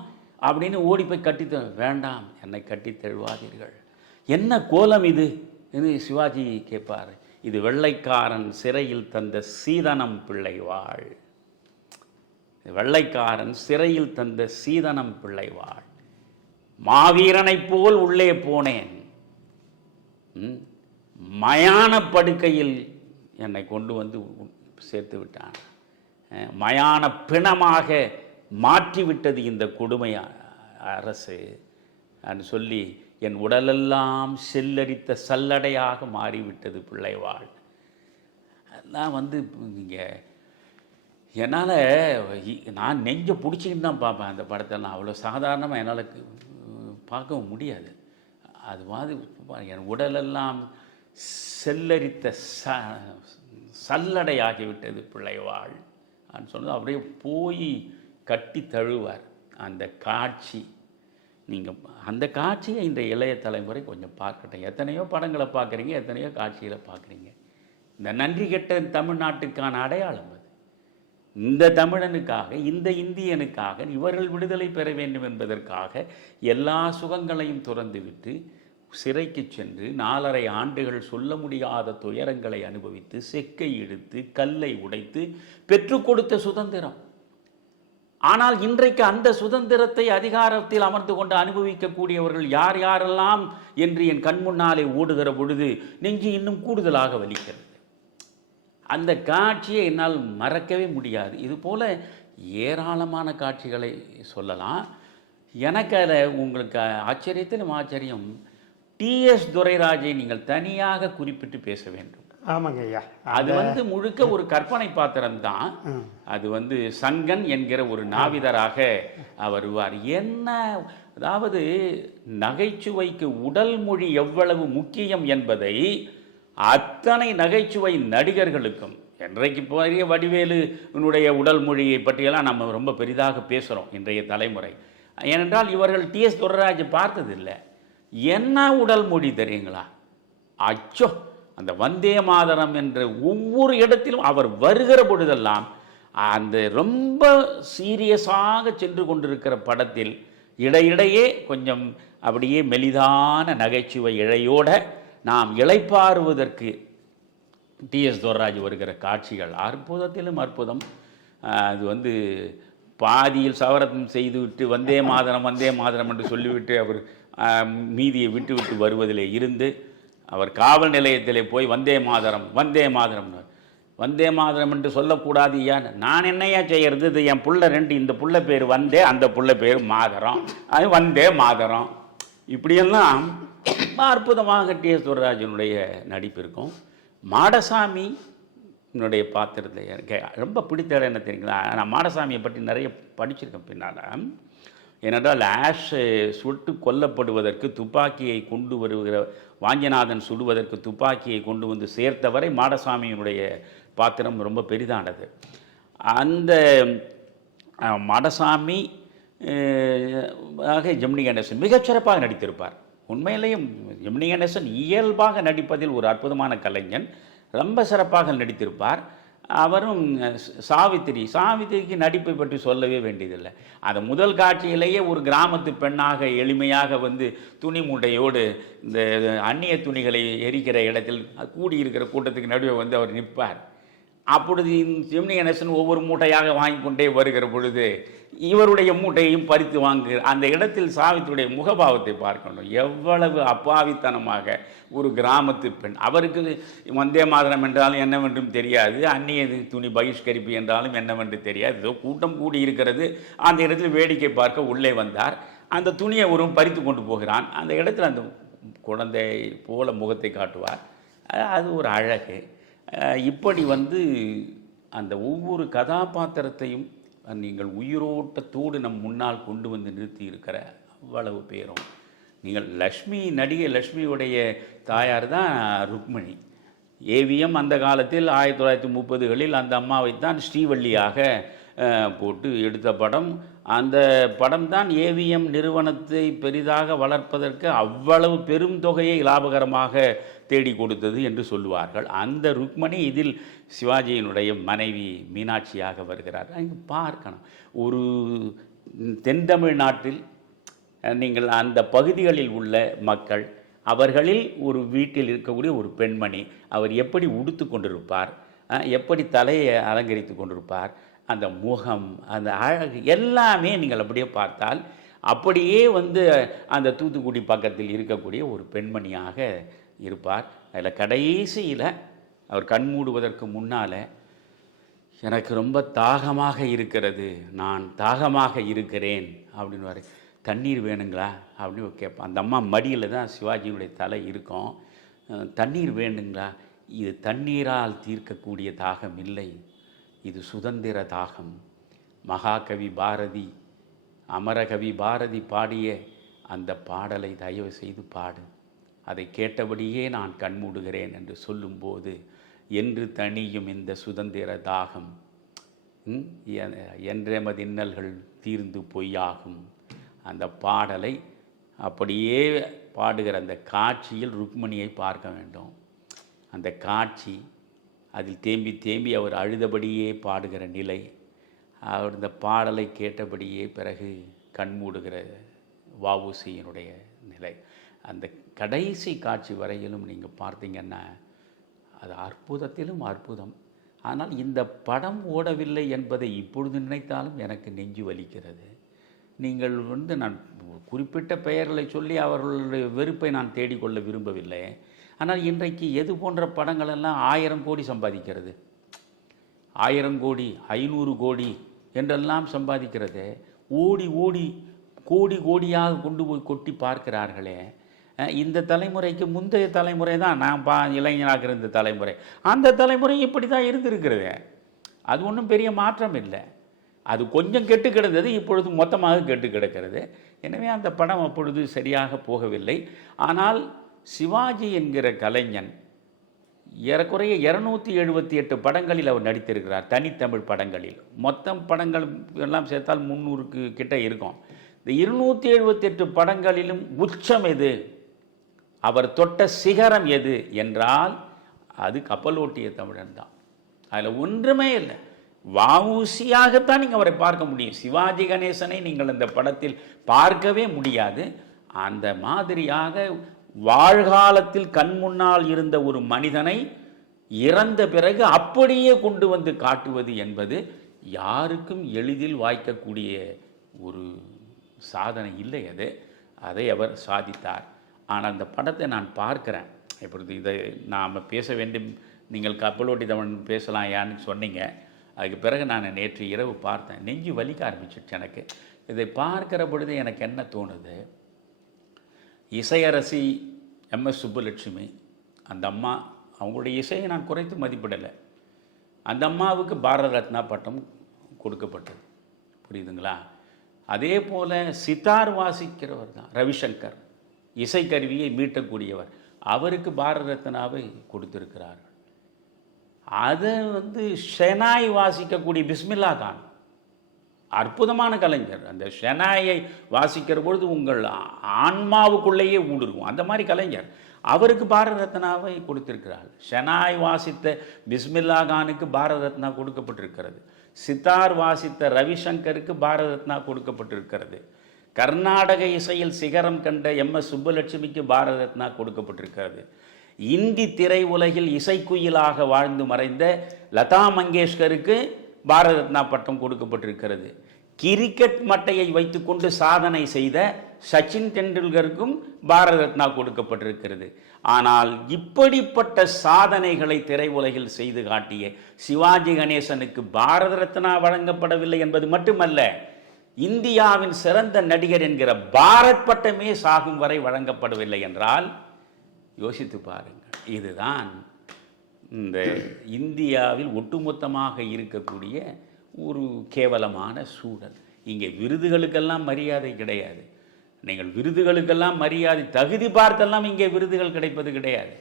அப்படின்னு ஓடி போய் வேண்டாம், என்னை கட்டி தழுவாதீர்கள், என்ன கோலம் இது என்று சிவாஜி கேட்பார். இது வெள்ளைக்காரன் சிறையில் தந்த சீதனம் பிள்ளைவாள், வெள்ளைக்காரன் சிறையில் தந்த சீதனம் பிள்ளைவாள், மாவீரனைப் போல் உள்ளே போனேன், மயான படுக்கையில் என்னை கொண்டு சேர்த்து விட்டான், மயான பிணமாக மாற்றிவிட்டது இந்த கொடுமை அரசு என்று சொல்லி என் உடலெல்லாம் செல்லரித்த சல்லடையாக மாறிவிட்டது பிள்ளைவாள். அதெல்லாம் நீங்கள் என்னால் நான் நெஞ்சை பிடிச்சிக்கிட்டு தான் பார்ப்பேன் அந்த படத்தெல்லாம். அவ்வளோ சாதாரணமாக என்னால் பார்க்கவும் முடியாது. அது மாதிரி என் உடலெல்லாம் செல்லரித்த சல்லடையாகிவிட்டது பிள்ளைவாள் அப்படின்னு சொன்னது அப்படியே போய் கட்டி தழுவார். அந்த காட்சி நீங்கள் அந்த காட்சியை இந்த இளைய தலைமுறை கொஞ்சம் பார்க்கட்டும். எத்தனையோ படங்களை பார்க்குறீங்க, எத்தனையோ காட்சிகளை பார்க்குறீங்க. இந்த நன்றி கெட்ட தமிழ்நாட்டுக்கான அடையாளம் அது. இந்த தமிழனுக்காக, இந்த இந்தியனுக்காக, இவர்கள் விடுதலை பெற வேண்டும் என்பதற்காக எல்லா சுகங்களையும் துறந்துவிட்டு சிறைக்கு சென்று 4.5 ஆண்டுகள் சொல்ல முடியாத துயரங்களை அனுபவித்து செக்கை இழுத்து கல்லை உடைத்து பெற்றுக் கொடுத்த சுதந்திரம். ஆனால் இன்றைக்கு அந்த சுதந்திரத்தை அதிகாரத்தில் அமர்ந்து கொண்டு அனுபவிக்கக்கூடியவர்கள் யார் யாரெல்லாம் என்று என் கண் முன்னாலே ஓடுகிற பொழுது நெஞ்சு இன்னும் கூடுதலாக வலிக்கிறது. அந்த காட்சியை என்னால் மறக்கவே முடியாது. இதுபோல் ஏராளமான காட்சிகளை சொல்லலாம். எனக்கு அதில் உங்களுக்கு ஆச்சரியத்திலும் ஆச்சரியம், டிஎஸ் துரைராஜை நீங்கள் தனியாக குறிப்பிட்டு பேச வேண்டும். ஆமாங்க ஐயா. அது வந்து முழுக்க ஒரு கற்பனை பாத்திரம்தான். அது வந்து சங்கன் என்கிற ஒரு நாவிதராக அவர் வருவார். என்ன, அதாவது நகைச்சுவைக்கு உடல் மொழி எவ்வளவு முக்கியம் என்பதை அத்தனை நகைச்சுவை நடிகர்களுக்கும், இன்றைக்கு பெரிய வடிவேலுனுடைய உடல் மொழியை பற்றியெல்லாம் நம்ம ரொம்ப பெரிதாக பேசுகிறோம் இன்றைய தலைமுறை. ஏனென்றால் இவர்கள் டிஎஸ் துரைராஜ் பார்த்ததில்லை. என்ன உடல் மொழி தெரியுங்களா? அச்சோ, அந்த வந்தே மாதரம் என்ற ஒவ்வொரு இடத்திலும் அவர் வருகிற பொழுதெல்லாம் அந்த ரொம்ப சீரியஸாக சென்று கொண்டிருக்கிற படத்தில் இடையிடையே கொஞ்சம் அப்படியே மெலிதான நகைச்சுவை இழையோடு நாம் இளைப்பாறுவதற்கு டிஎஸ் துரைராஜ் வருகிற காட்சிகள் அற்புதத்திலும் அற்புதம். அது வந்து பாதியில் சவரத்தம் செய்துவிட்டு வந்தே மாதரம் வந்தே மாதரம் என்று சொல்லிவிட்டு அவர் மீதியை விட்டு வருவதிலே இருந்து அவர் காவல் நிலையத்திலே போய் வந்தே மாதரம் வந்தே மாதரம் வந்தே மாதரம் என்று சொல்லக்கூடாது. ஏன், நான் என்னையா செய்கிறது, இது என் புள்ள ரெண்டு, இந்த புள்ள பேர் வந்தே, அந்த புள்ள பேர் மாதரம், அது வந்தே மாதரம். இப்படியெல்லாம் அற்புதமாக டிஎஸ் துரைராஜனுடைய நடிப்பு இருக்கும். மாடசாமி என்னுடைய பாத்திரத்தில் எனக்கு ரொம்ப பிடித்த இடம் என்ன தெரியுங்களா? நான் மாடசாமியை பற்றி நிறைய படிச்சிருக்கேன் பின்னால். ஏனென்றால் ஆஷ் சுட்டு கொல்லப்படுவதற்கு துப்பாக்கியை கொண்டு வருகிற வாஞ்சிநாதன் சுடுவதற்கு துப்பாக்கியை கொண்டு வந்து சேர்த்தவரை மாடசாமியினுடைய பாத்திரம் ரொம்ப பெரிதானது. அந்த மாடசாமி ஜெமினி கணேசன் மிகச்சிறப்பாக நடித்திருப்பார். உண்மையிலேயும் ஜெமினி கணேசன் இயல்பாக நடிப்பதில் ஒரு அற்புதமான கலைஞன், ரொம்ப சிறப்பாக நடித்திருப்பார். அவரும் சாவித்திரிக்கு நடிப்பை பற்றி சொல்லவே வேண்டியதில்லை. அந்த முதல் காட்சியிலேயே ஒரு கிராமத்து பெண்ணாக எளிமையாக வந்து துணி மூட்டையோடு இந்த அந்நிய துணிகளை எரிக்கிற இடத்தில் கூடியிருக்கிற கூட்டத்துக்கு நடுவே வந்து அவர் நிற்பார். அப்பொழுது ஜெமினி கணேசன் ஒவ்வொரு மூட்டையாக வாங்கி கொண்டே வருகிற பொழுது இவருடைய மூட்டையையும் பறித்து வாங்குகிற அந்த இடத்தில் சாவித்திரியுடைய முகபாவத்தை பார்க்கணும். எவ்வளவு அப்பாவித்தனமாக ஒரு கிராமத்து பெண், அவருக்கு வந்தே மாதரம் என்றாலும் என்னவென்றும் தெரியாது, அந்நிய துணி பகிஷ்கரிப்பு என்றாலும் என்னவென்று தெரியாது. ஏதோ கூட்டம் கூடி இருக்கிறது, அந்த இடத்தில் வேடிக்கை பார்க்க உள்ளே வந்தார். அந்த துணியை ஒருவன் பறித்து கொண்டு போகிறான். அந்த இடத்துல அந்த குழந்தை போல முகத்தை காட்டுவார். அது ஒரு அழகு. இப்படி வந்து அந்த ஒவ்வொரு கதாபாத்திரத்தையும் நீங்கள் உயிரோட்டத்தோடு நம் முன்னால் கொண்டு வந்து நிறுத்தி இருக்கிற அவ்வளவு பேரும். நீங்கள் நடிகை லக்ஷ்மியுடைய தாயார் தான் ருக்மிணி. ஏவிஎம் அந்த காலத்தில் 1930களில் அந்த அம்மாவைத்தான் ஸ்ரீவள்ளியாக போட்டு எடுத்த படம். அந்த படம் தான் ஏவிஎம் நிறுவனத்தை பெரிதாக வளர்ப்பதற்கு அவ்வளவு பெரும் தொகையை லாபகரமாக தேடி கொடுத்தது என்று சொல்லுவார்கள். அந்த ருக்மணி இதில் சிவாஜியினுடைய மனைவி மீனாட்சியாக வருகிறார். அங்கே பார்க்கணும், ஒரு தென்தமிழ்நாட்டில் நீங்கள் அந்த பகுதிகளில் உள்ள மக்கள், அவர்களில் ஒரு வீட்டில் இருக்கக்கூடிய ஒரு பெண்மணி, அவர் எப்படி உடுத்து கொண்டிருப்பார், எப்படி தலையை அலங்கரித்து கொண்டிருப்பார், அந்த முகம், அந்த அழகு எல்லாமே நீங்கள் அப்படியே பார்த்தால் அப்படியே வந்து அந்த தூத்துக்குடி பக்கத்தில் இருக்கக்கூடிய ஒரு பெண்மணியாக இருப்பார். அதில் கடைசியில் அவர் கண் மூடுவதற்கு முன்னால், எனக்கு ரொம்ப தாகமாக இருக்கிறது, நான் தாகமாக இருக்கிறேன் அப்படின்னு தண்ணீர் வேணுங்களா அப்படின்னு கேட்பான். அந்த அம்மா மடியில் தான் சிவாஜியினுடைய தலை இருக்கும். தண்ணீர் வேணுங்களா? இது தண்ணீரால் தீர்க்கக்கூடிய தாகம் இல்லை, இது சுதந்திர தாகம். மகாகவி பாரதி, அமரகவி பாரதி பாடிய அந்த பாடலை தயவு செய்து பாடு, அதை கேட்டபடியே நான் கண்மூடுகிறேன் என்று சொல்லும்போது, என்று தனியும் இந்த சுதந்திர தாகம், என்றெமது இன்னல்கள் தீர்ந்து பொய்யாகும். அந்த பாடலை அப்படியே பாடுகிற அந்த காட்சியில் ருக்மணியை பார்க்க வேண்டும். அந்த காட்சி, அதில் தேம்பி தேம்பி அவர் அழுதபடியே பாடுகிற நிலை, அவர் இந்த பாடலை கேட்டபடியே பிறகு கண்மூடுகிற வஉசியினுடைய நிலை, அந்த கடைசி காட்சி வரையிலும் நீங்கள் பார்த்தீங்கன்னா அது அற்புதத்திலும் அற்புதம். ஆனால் இந்த படம் ஓடவில்லை என்பதை இப்பொழுது நினைத்தாலும் எனக்கு நெஞ்சு வலிக்கிறது. நீங்கள் வந்து, நான் குறிப்பிட்ட பெயர்களை சொல்லி அவர்களுடைய வெறுப்பை நான் தேடிக்கொள்ள விரும்பவில்லை. ஆனால் இன்றைக்கு எது போன்ற படங்களெல்லாம் 1000 கோடி சம்பாதிக்கிறது, 1000 கோடி 500 கோடி என்றெல்லாம் சம்பாதிக்கிறது, ஓடி ஓடி கோடி கோடியாக கொண்டு போய் கொட்டி பார்க்கிறார்களே. இந்த தலைமுறைக்கு முந்தைய தலைமுறை தான் நான் இளைஞனாக இருந்த தலைமுறை, அந்த தலைமுறை இப்படி தான் இருந்திருக்கிறது. அது ஒன்றும் பெரிய மாற்றம் இல்லை. அது கொஞ்சம் கெட்டு கிடந்தது, இப்பொழுது மொத்தமாக கெட்டு கிடக்கிறது. எனவே அந்த படம் அப்பொழுது சரியாக போகவில்லை. ஆனால் சிவாஜி என்கிற கலைஞன் ஏறக்குறைய 278 படங்களில் அவர் நடித்திருக்கிறார், தனித்தமிழ் படங்களில். மொத்தம் படங்கள் எல்லாம் சேர்த்தால் 300க்கு கிட்ட இருக்கும். இந்த 278 படங்களிலும் உச்சம் எது, அவர் தொட்ட சிகரம் எது என்றால் அது கப்பலோட்டிய தமிழன் தான். அதில் ஒன்றுமே இல்லை. வஉசியாகத்தான் நீங்கள் அவரை பார்க்க முடியும். சிவாஜி கணேசனை நீங்கள் இந்த படத்தில் பார்க்கவே முடியாது. அந்த மாதிரியாக வாழ்காலத்தில் கண் முன்னால் இருந்த ஒரு மனிதனை இறந்த பிறகு அப்படியே கொண்டு வந்து காட்டுவது என்பது யாருக்கும் எளிதில் வாய்க்கக்கூடிய ஒரு சாதனை இல்லை. அதை அவர் சாதித்தார். ஆனால் அந்த படத்தை நான் பார்க்குறேன். இப்பொழுது இதை நாம் பேச வேண்டும், நீங்கள் கப்பலோட்டி தமிழ் பேசலாம் யான்னு சொன்னீங்க. அதுக்கு பிறகு நான் நேற்று இரவு பார்த்தேன், நெஞ்சு வலிக்க ஆரம்பிச்சிடுச்சு எனக்கு. இதை பார்க்கிற பொழுது எனக்கு என்ன தோணுது, இசையரசி எம்எஸ் சுப்புலட்சுமி, அந்த அம்மா, அவங்களுடைய இசையை நான் குறைத்து மதிப்பிடலை. அந்த அம்மாவுக்கு பாரத ரத்னா பட்டம் கொடுக்கப்பட்டது, புரியுதுங்களா? அதே போல் சித்தார் வாசிக்கிறவர் தான் ரவிசங்கர், இசைக்கருவியை மீட்டக்கூடியவர், அவருக்கு பாரத ரத்னாவை கொடுத்திருக்கிறார்கள். அதை ஷெனாய் வாசிக்கக்கூடிய பிஸ்மில்லா கான் அற்புதமான கலைஞர். அந்த ஷெனாயை வாசிக்கிற பொழுது உங்கள் ஆன்மாவுக்குள்ளேயே ஊடுருவும், அந்த மாதிரி கலைஞர். அவருக்கு பாரத ரத்னாவை கொடுத்திருக்கிறார். ஷெனாய் வாசித்த பிஸ்மில்லா கானுக்கு பாரத ரத்னா கொடுக்கப்பட்டிருக்கிறது. சித்தார் வாசித்த ரவிசங்கருக்கு பாரத ரத்னா கொடுக்கப்பட்டிருக்கிறது. கர்நாடக இசையில் சிகரம் கண்ட எம்எஸ் சுப்புலட்சுமிக்கு பாரத ரத்னா கொடுக்கப்பட்டிருக்கிறது. இந்தி திரை உலகில் இசைக்குயிலாக வாழ்ந்து மறைந்த லதா மங்கேஷ்கருக்கு பாரத ரத்னா பட்டம் கொடுக்கப்பட்டிருக்கிறது. கிரிக்கெட் மட்டையை வைத்துக்கொண்டு சாதனை செய்த சச்சின் டெண்டுல்கருக்கும் பாரத ரத்னா கொடுக்கப்பட்டிருக்கிறது. ஆனால் இப்படிப்பட்ட சாதனைகளை திரை உலகில் செய்து காட்டிய சிவாஜி கணேசனுக்கு பாரத ரத்னா வழங்கப்படவில்லை என்பது மட்டுமல்ல, இந்தியாவின் சிறந்த நடிகர் என்கிற பாரத் பட்டமே சாகும் வரை வழங்கப்படவில்லை என்றால் யோசித்து பாருங்கள். இதுதான் இந்த இந்தியாவில் ஒட்டுமொத்தமாக இருக்கக்கூடிய ஒரு கேவலமான சூழல். இங்கே விருதுகளுக்கெல்லாம் மரியாதை கிடையாது. நீங்கள் விருதுகளுக்கெல்லாம் மரியாதை தகுதி பார்த்தெல்லாம் இங்கே விருதுகள் கிடைப்பது கிடையாது.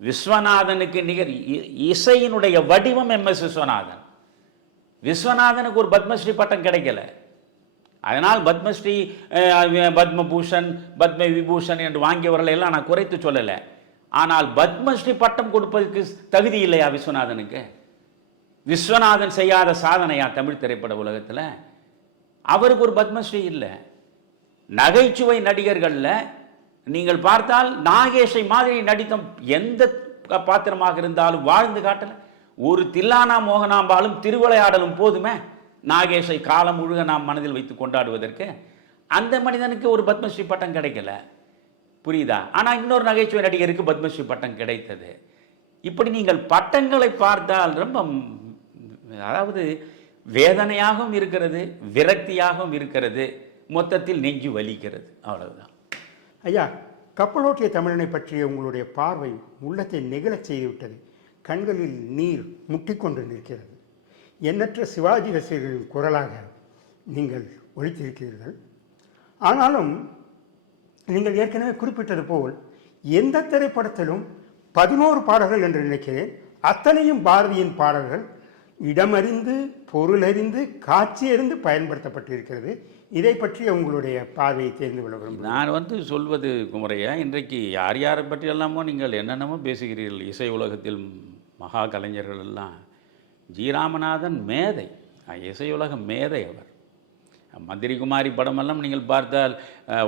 விஸ்வநாதனுக்கு நிகர் இசையினுடைய வடிவம் எம்எஸ் விஸ்வநாதன். விஸ்வநாதனுக்கு ஒரு பத்மஸ்ரீ பட்டம் கிடைக்கல. அதனால் பத்மஸ்ரீ, பத்மபூஷன், பத்ம விபூஷன் என்று வாங்கியவர்கள் எல்லாம் நான் குறைத்து சொல்லலை. ஆனால் பத்மஸ்ரீ பட்டம் கொடுப்பதற்கு தகுதி இல்லையா விஸ்வநாதனுக்கு? விஸ்வநாதன் செய்யாத சாதனையா தமிழ் திரைப்பட உலகத்தில்? அவருக்கு ஒரு பத்மஸ்ரீ இல்லை. நகைச்சுவை நடிகர்களில் நீங்கள் பார்த்தால் நாகேஷை மாதிரி நடித்த எந்த பாத்திரமாக இருந்தாலும் வாழ்ந்து காட்டல. ஒரு தில்லானா மோகனாம்பாலும் திருவிளையாடலும் போதுமே நாகேஷை காலம் முழுக நாம் மனதில் வைத்து கொண்டாடுவதற்கு. அந்த மனிதனுக்கு ஒரு பத்மஸ்ரீ பட்டம் கிடைக்கல, புரியுதா? ஆனால் இன்னொரு நகைச்சுவை நடிகருக்கு பத்மஸ்ரீ பட்டம் கிடைத்தது. இப்படி நீங்கள் பட்டங்களை பார்த்தால் ரொம்ப, அதாவது வேதனையாகவும் இருக்கிறது, விரக்தியாகவும் இருக்கிறது, மொத்தத்தில் நெஞ்சு வலிக்கிறது. அவ்வளவுதான். ஐயா, கப்பலோட்டிய தமிழனை பற்றிய உங்களுடைய பார்வை உள்ளத்தை நெகிழச் செய்துவிட்டது. கண்களில் நீர் முட்டிக்கொண்டு நிற்கிறது. எண்ணற்ற சிவாஜி ரசிகர்களின் குரலாக நீங்கள் ஒலித்திருக்கிறீர்கள். ஆனாலும் நீங்கள் ஏற்கனவே குறிப்பிட்டது போல் எந்த திரைப்படத்திலும் 11 பாடல்கள் என்று நினைக்கிறேன், அத்தனையும் பாரதியின் பாடல்கள் இடமறிந்து, பொருளறிந்து, காட்சியறிந்து பயன்படுத்தப்பட்டிருக்கிறது. இதை பற்றி உங்களுடைய பார்வையை தெரிந்து கொள்ள விரும்புகிறேன். நான் சொல்வது குமரையா, இன்றைக்கு யார் யாரை பற்றியெல்லாமோ நீங்கள் என்னென்னமோ பேசுகிறீர்கள். இசை உலகத்தில் மகா கலைஞர்கள் எல்லாம். ஜி ராமநாதன் மேதை, இசையுலக மேதை அவர். மந்திரி குமாரி படமெல்லாம் நீங்கள் பார்த்தால்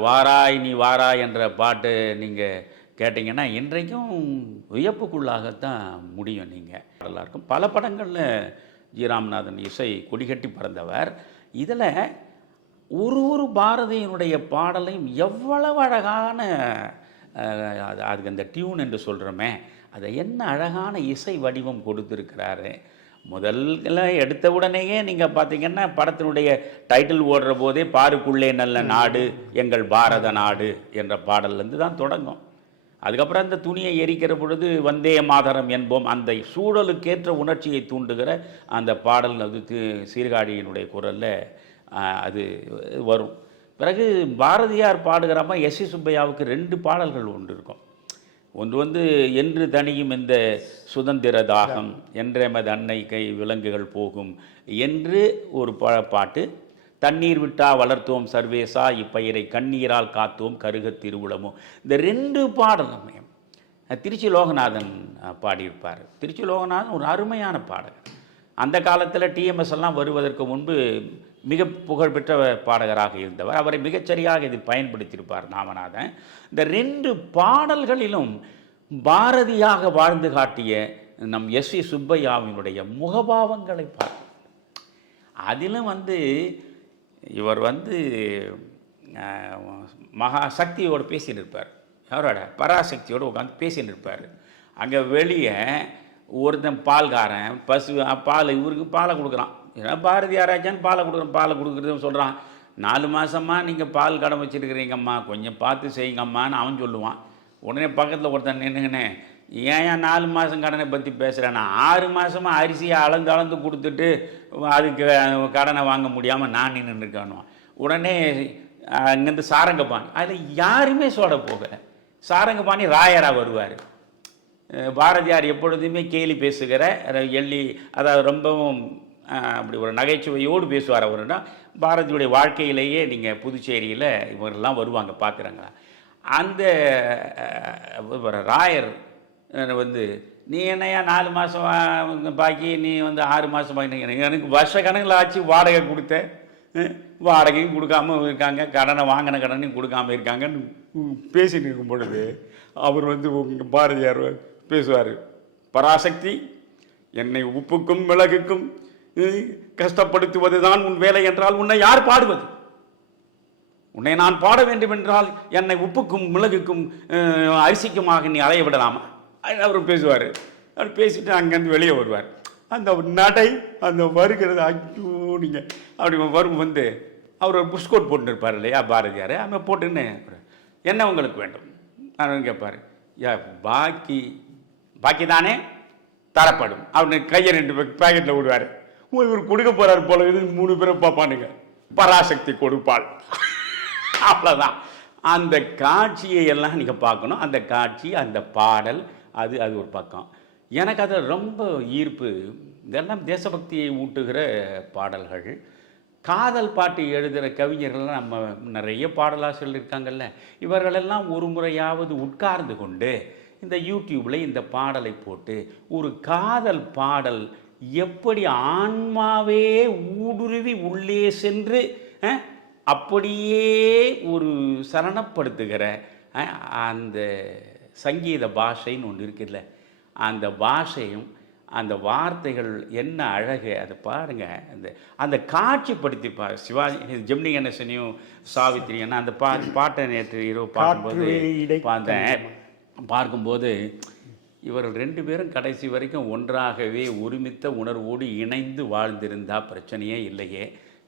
வாராய் நீ வாராய் என்ற பாட்டு நீங்கள் கேட்டிங்கன்னா இன்றைக்கும் வியப்புக்குள்ளாகத்தான் முடியும். நீங்கள் எல்லாருக்கும் பல படங்களில் ஜி ராமநாதன் இசை கொடிகட்டி பறந்தவர். இதில் ஒரு பாரதியினுடைய பாடலையும் எவ்வளவு அழகான, அதுக்கு அந்த டியூன் என்று சொல்கிறோமே, அதை என்ன அழகான இசை வடிவம் கொடுத்துருக்கிறாரு. முதல்ல எடுத்த உடனேயே நீங்கள் பார்த்தீங்கன்னா படத்தினுடைய டைட்டில் ஓடுற போதே பாருக்குள்ளே நல்ல நாடு எங்கள் பாரத நாடு என்ற பாடல்லேருந்து தான் தொடங்கும். அதுக்கப்புறம் அந்த துணியை எரிக்கிற பொழுது வந்தே மாதரம் என்போம், அந்த சூழலுக்கேற்ற உணர்ச்சியை தூண்டுகிற அந்த பாடல் அது சீர்காழியினுடைய குரலில் அது வரும். பிறகு பாரதியார் பாடுகிறப்ப எஸ்.சி. சுப்பையாவுக்கு 2 பாடல்கள் ஒன்று இருக்கும். ஒன்று என்று தனியும் இந்த சுதந்திர தாகம், என்றெமது அன்னை கை விலங்குகள் போகும் என்று ஒரு பாட்டு, தண்ணீர் விட்டா வளர்த்தோம் சர்வேசா இப்பயிரை கண்ணீரால் காத்தோம் கருக திருவுளமோ. இந்த 2 பாடலுமே திருச்சி லோகநாதன் பாடியிருப்பார். திருச்சி லோகநாதன் ஒரு அருமையான பாடகர். அந்த காலத்தில் டிஎம்எஸ் எல்லாம் வருவதற்கு முன்பு மிக புகழ்பெற்ற பாடகராக இருந்தவர். அவரை மிகச்சரியாக இதில் பயன்படுத்தியிருப்பார் நாமநாதன். இந்த 2 பாடல்களிலும் பாரதியாக வாழ்ந்து காட்டிய நம் எஸ்.வி. சுப்பையாவினுடைய முகபாவங்களை பார்க்க, அதிலும் இவர் மகா சக்தியோடு பேசின்னு இருப்பார். அவரோட பராசக்தியோடு உட்காந்து பேசின்னு இருப்பார். அங்கே வெளியே ஒருத்தன் பால்காரன் பால் இவருக்கு பாலை கொடுக்குறான். ஏன்னா பாரதியாராச்சான்னு பாலை கொடுக்குறதுன்னு சொல்கிறான். 4 மாதமாக நீங்கள் பால் கடை வச்சுருக்கிறீங்கம்மா, கொஞ்சம் பார்த்து செய்யுங்கம்மான்னு அவன் சொல்லுவான். உடனே பக்கத்தில் ஒருத்தன் நின்றுங்கண்ணே, ஏன் 4 மாதம் கடனை பற்றி பேசுகிறேன், நான் 6 மாதமாக அரிசியை அளந்து கொடுத்துட்டு அதுக்கு கடனை வாங்க முடியாமல் நான் நின்றுருக்கானுவான். உடனே அங்கேருந்து சாரங்கபாணி, அதில் யாருமே சோட போகலை. சாரங்கபாணி ராயராக வருவார். பாரதியார் எப்பொழுதுமே கேலி பேசுகிற அதாவது ரொம்பவும் அப்படி ஒரு நகைச்சுவையோடு பேசுவார். அவருன்னா பாரதியுடைய வாழ்க்கையிலேயே நீங்கள் புதுச்சேரியில் இவரெல்லாம் வருவாங்க பார்க்குறாங்களா. அந்த ராயர் நீ என்னையா 4 மாதம் பாக்கி, நீ 6 மாதம் பாக்கி, எனக்கு வருஷ கணக்கில் ஆச்சு வாடகை கொடுத்தேன், வாடகையும் கொடுக்காம இருக்காங்க, கடனை வாங்கின கடனையும் கொடுக்காம இருக்காங்கன்னு பேசிட்டு இருக்கும் பொழுது அவர் உங்கள் பாரதியார் பேசுவார். பராசக்தி, என்னை உப்புக்கும் மிளகுக்கும் கஷ்டப்படுத்துவது தான் உன் வேலை என்றால் உன்னை யார் பாடுவது? உன்னை நான் பாட வேண்டும் என்றால் என்னை உப்புக்கும் மிளகுக்கும் அரிசிக்குமாக நீ அலைய விடலாமா? அவர் பேசுவார். அவர் பேசிட்டு அங்கேருந்து வெளியே வருவார். அந்த நடை, அந்த வருகிறது, ஐயோ நீங்கள் அப்படி வரும் அவர் ஒரு புஷ்கோட் போட்டுன்னு இருப்பார் இல்லையா பாரதியார். அங்கே போட்டுன்னு என்ன உங்களுக்கு வேண்டும் நான் கேட்பார். பாக்கி தானே தரப்படும் அப்படின்னு கையை 2 பேக்கெட்டில் விடுவார். இவர் கொடுக்க போகிறார் போல 3 பேரை பார்ப்பானுங்க. பராசக்தி கொடுப்பாள். அவ்வளோதான். அந்த காட்சியை எல்லாம் நீங்கள் பார்க்கணும். அந்த காட்சி, அந்த பாடல், அது ஒரு பக்கம். எனக்கு அதில் ரொம்ப ஈர்ப்பு. இதெல்லாம் தேசபக்தியை ஊட்டுகிற பாடல்கள். காதல் பாட்டு எழுதுகிற கவிஞர்கள்லாம் நம்ம நிறைய பாடலாக சொல்லியிருக்காங்கல்ல. இவர்களெல்லாம் ஒரு முறையாவது உட்கார்ந்து கொண்டு இந்த யூடியூப்பில் இந்த பாடலை போட்டு ஒரு காதல் பாடல் எப்படி ஆன்மாவே ஊடுருவி உள்ளே சென்று அப்படியே ஒரு சரணப்படுத்துகிற அந்த சங்கீத பாஷைன்னு ஒன்று இருக்குல்ல, அந்த பாஷையும் அந்த வார்த்தைகள் என்ன அழகு, அதை பாருங்கள். அந்த காட்சிப்படுத்திப்பார் சிவாஜி. ஜெமினி கணேசனையும் சாவித்திரியன்னா அந்த பாட்டை நேற்று இரவு பார்க்கும்போது இவர்கள் 2 பேரும் கடைசி வரைக்கும் ஒன்றாகவே ஒருமித்த உணர்வோடு இணைந்து வாழ்ந்திருந்தால் பிரச்சனையே இல்லையே.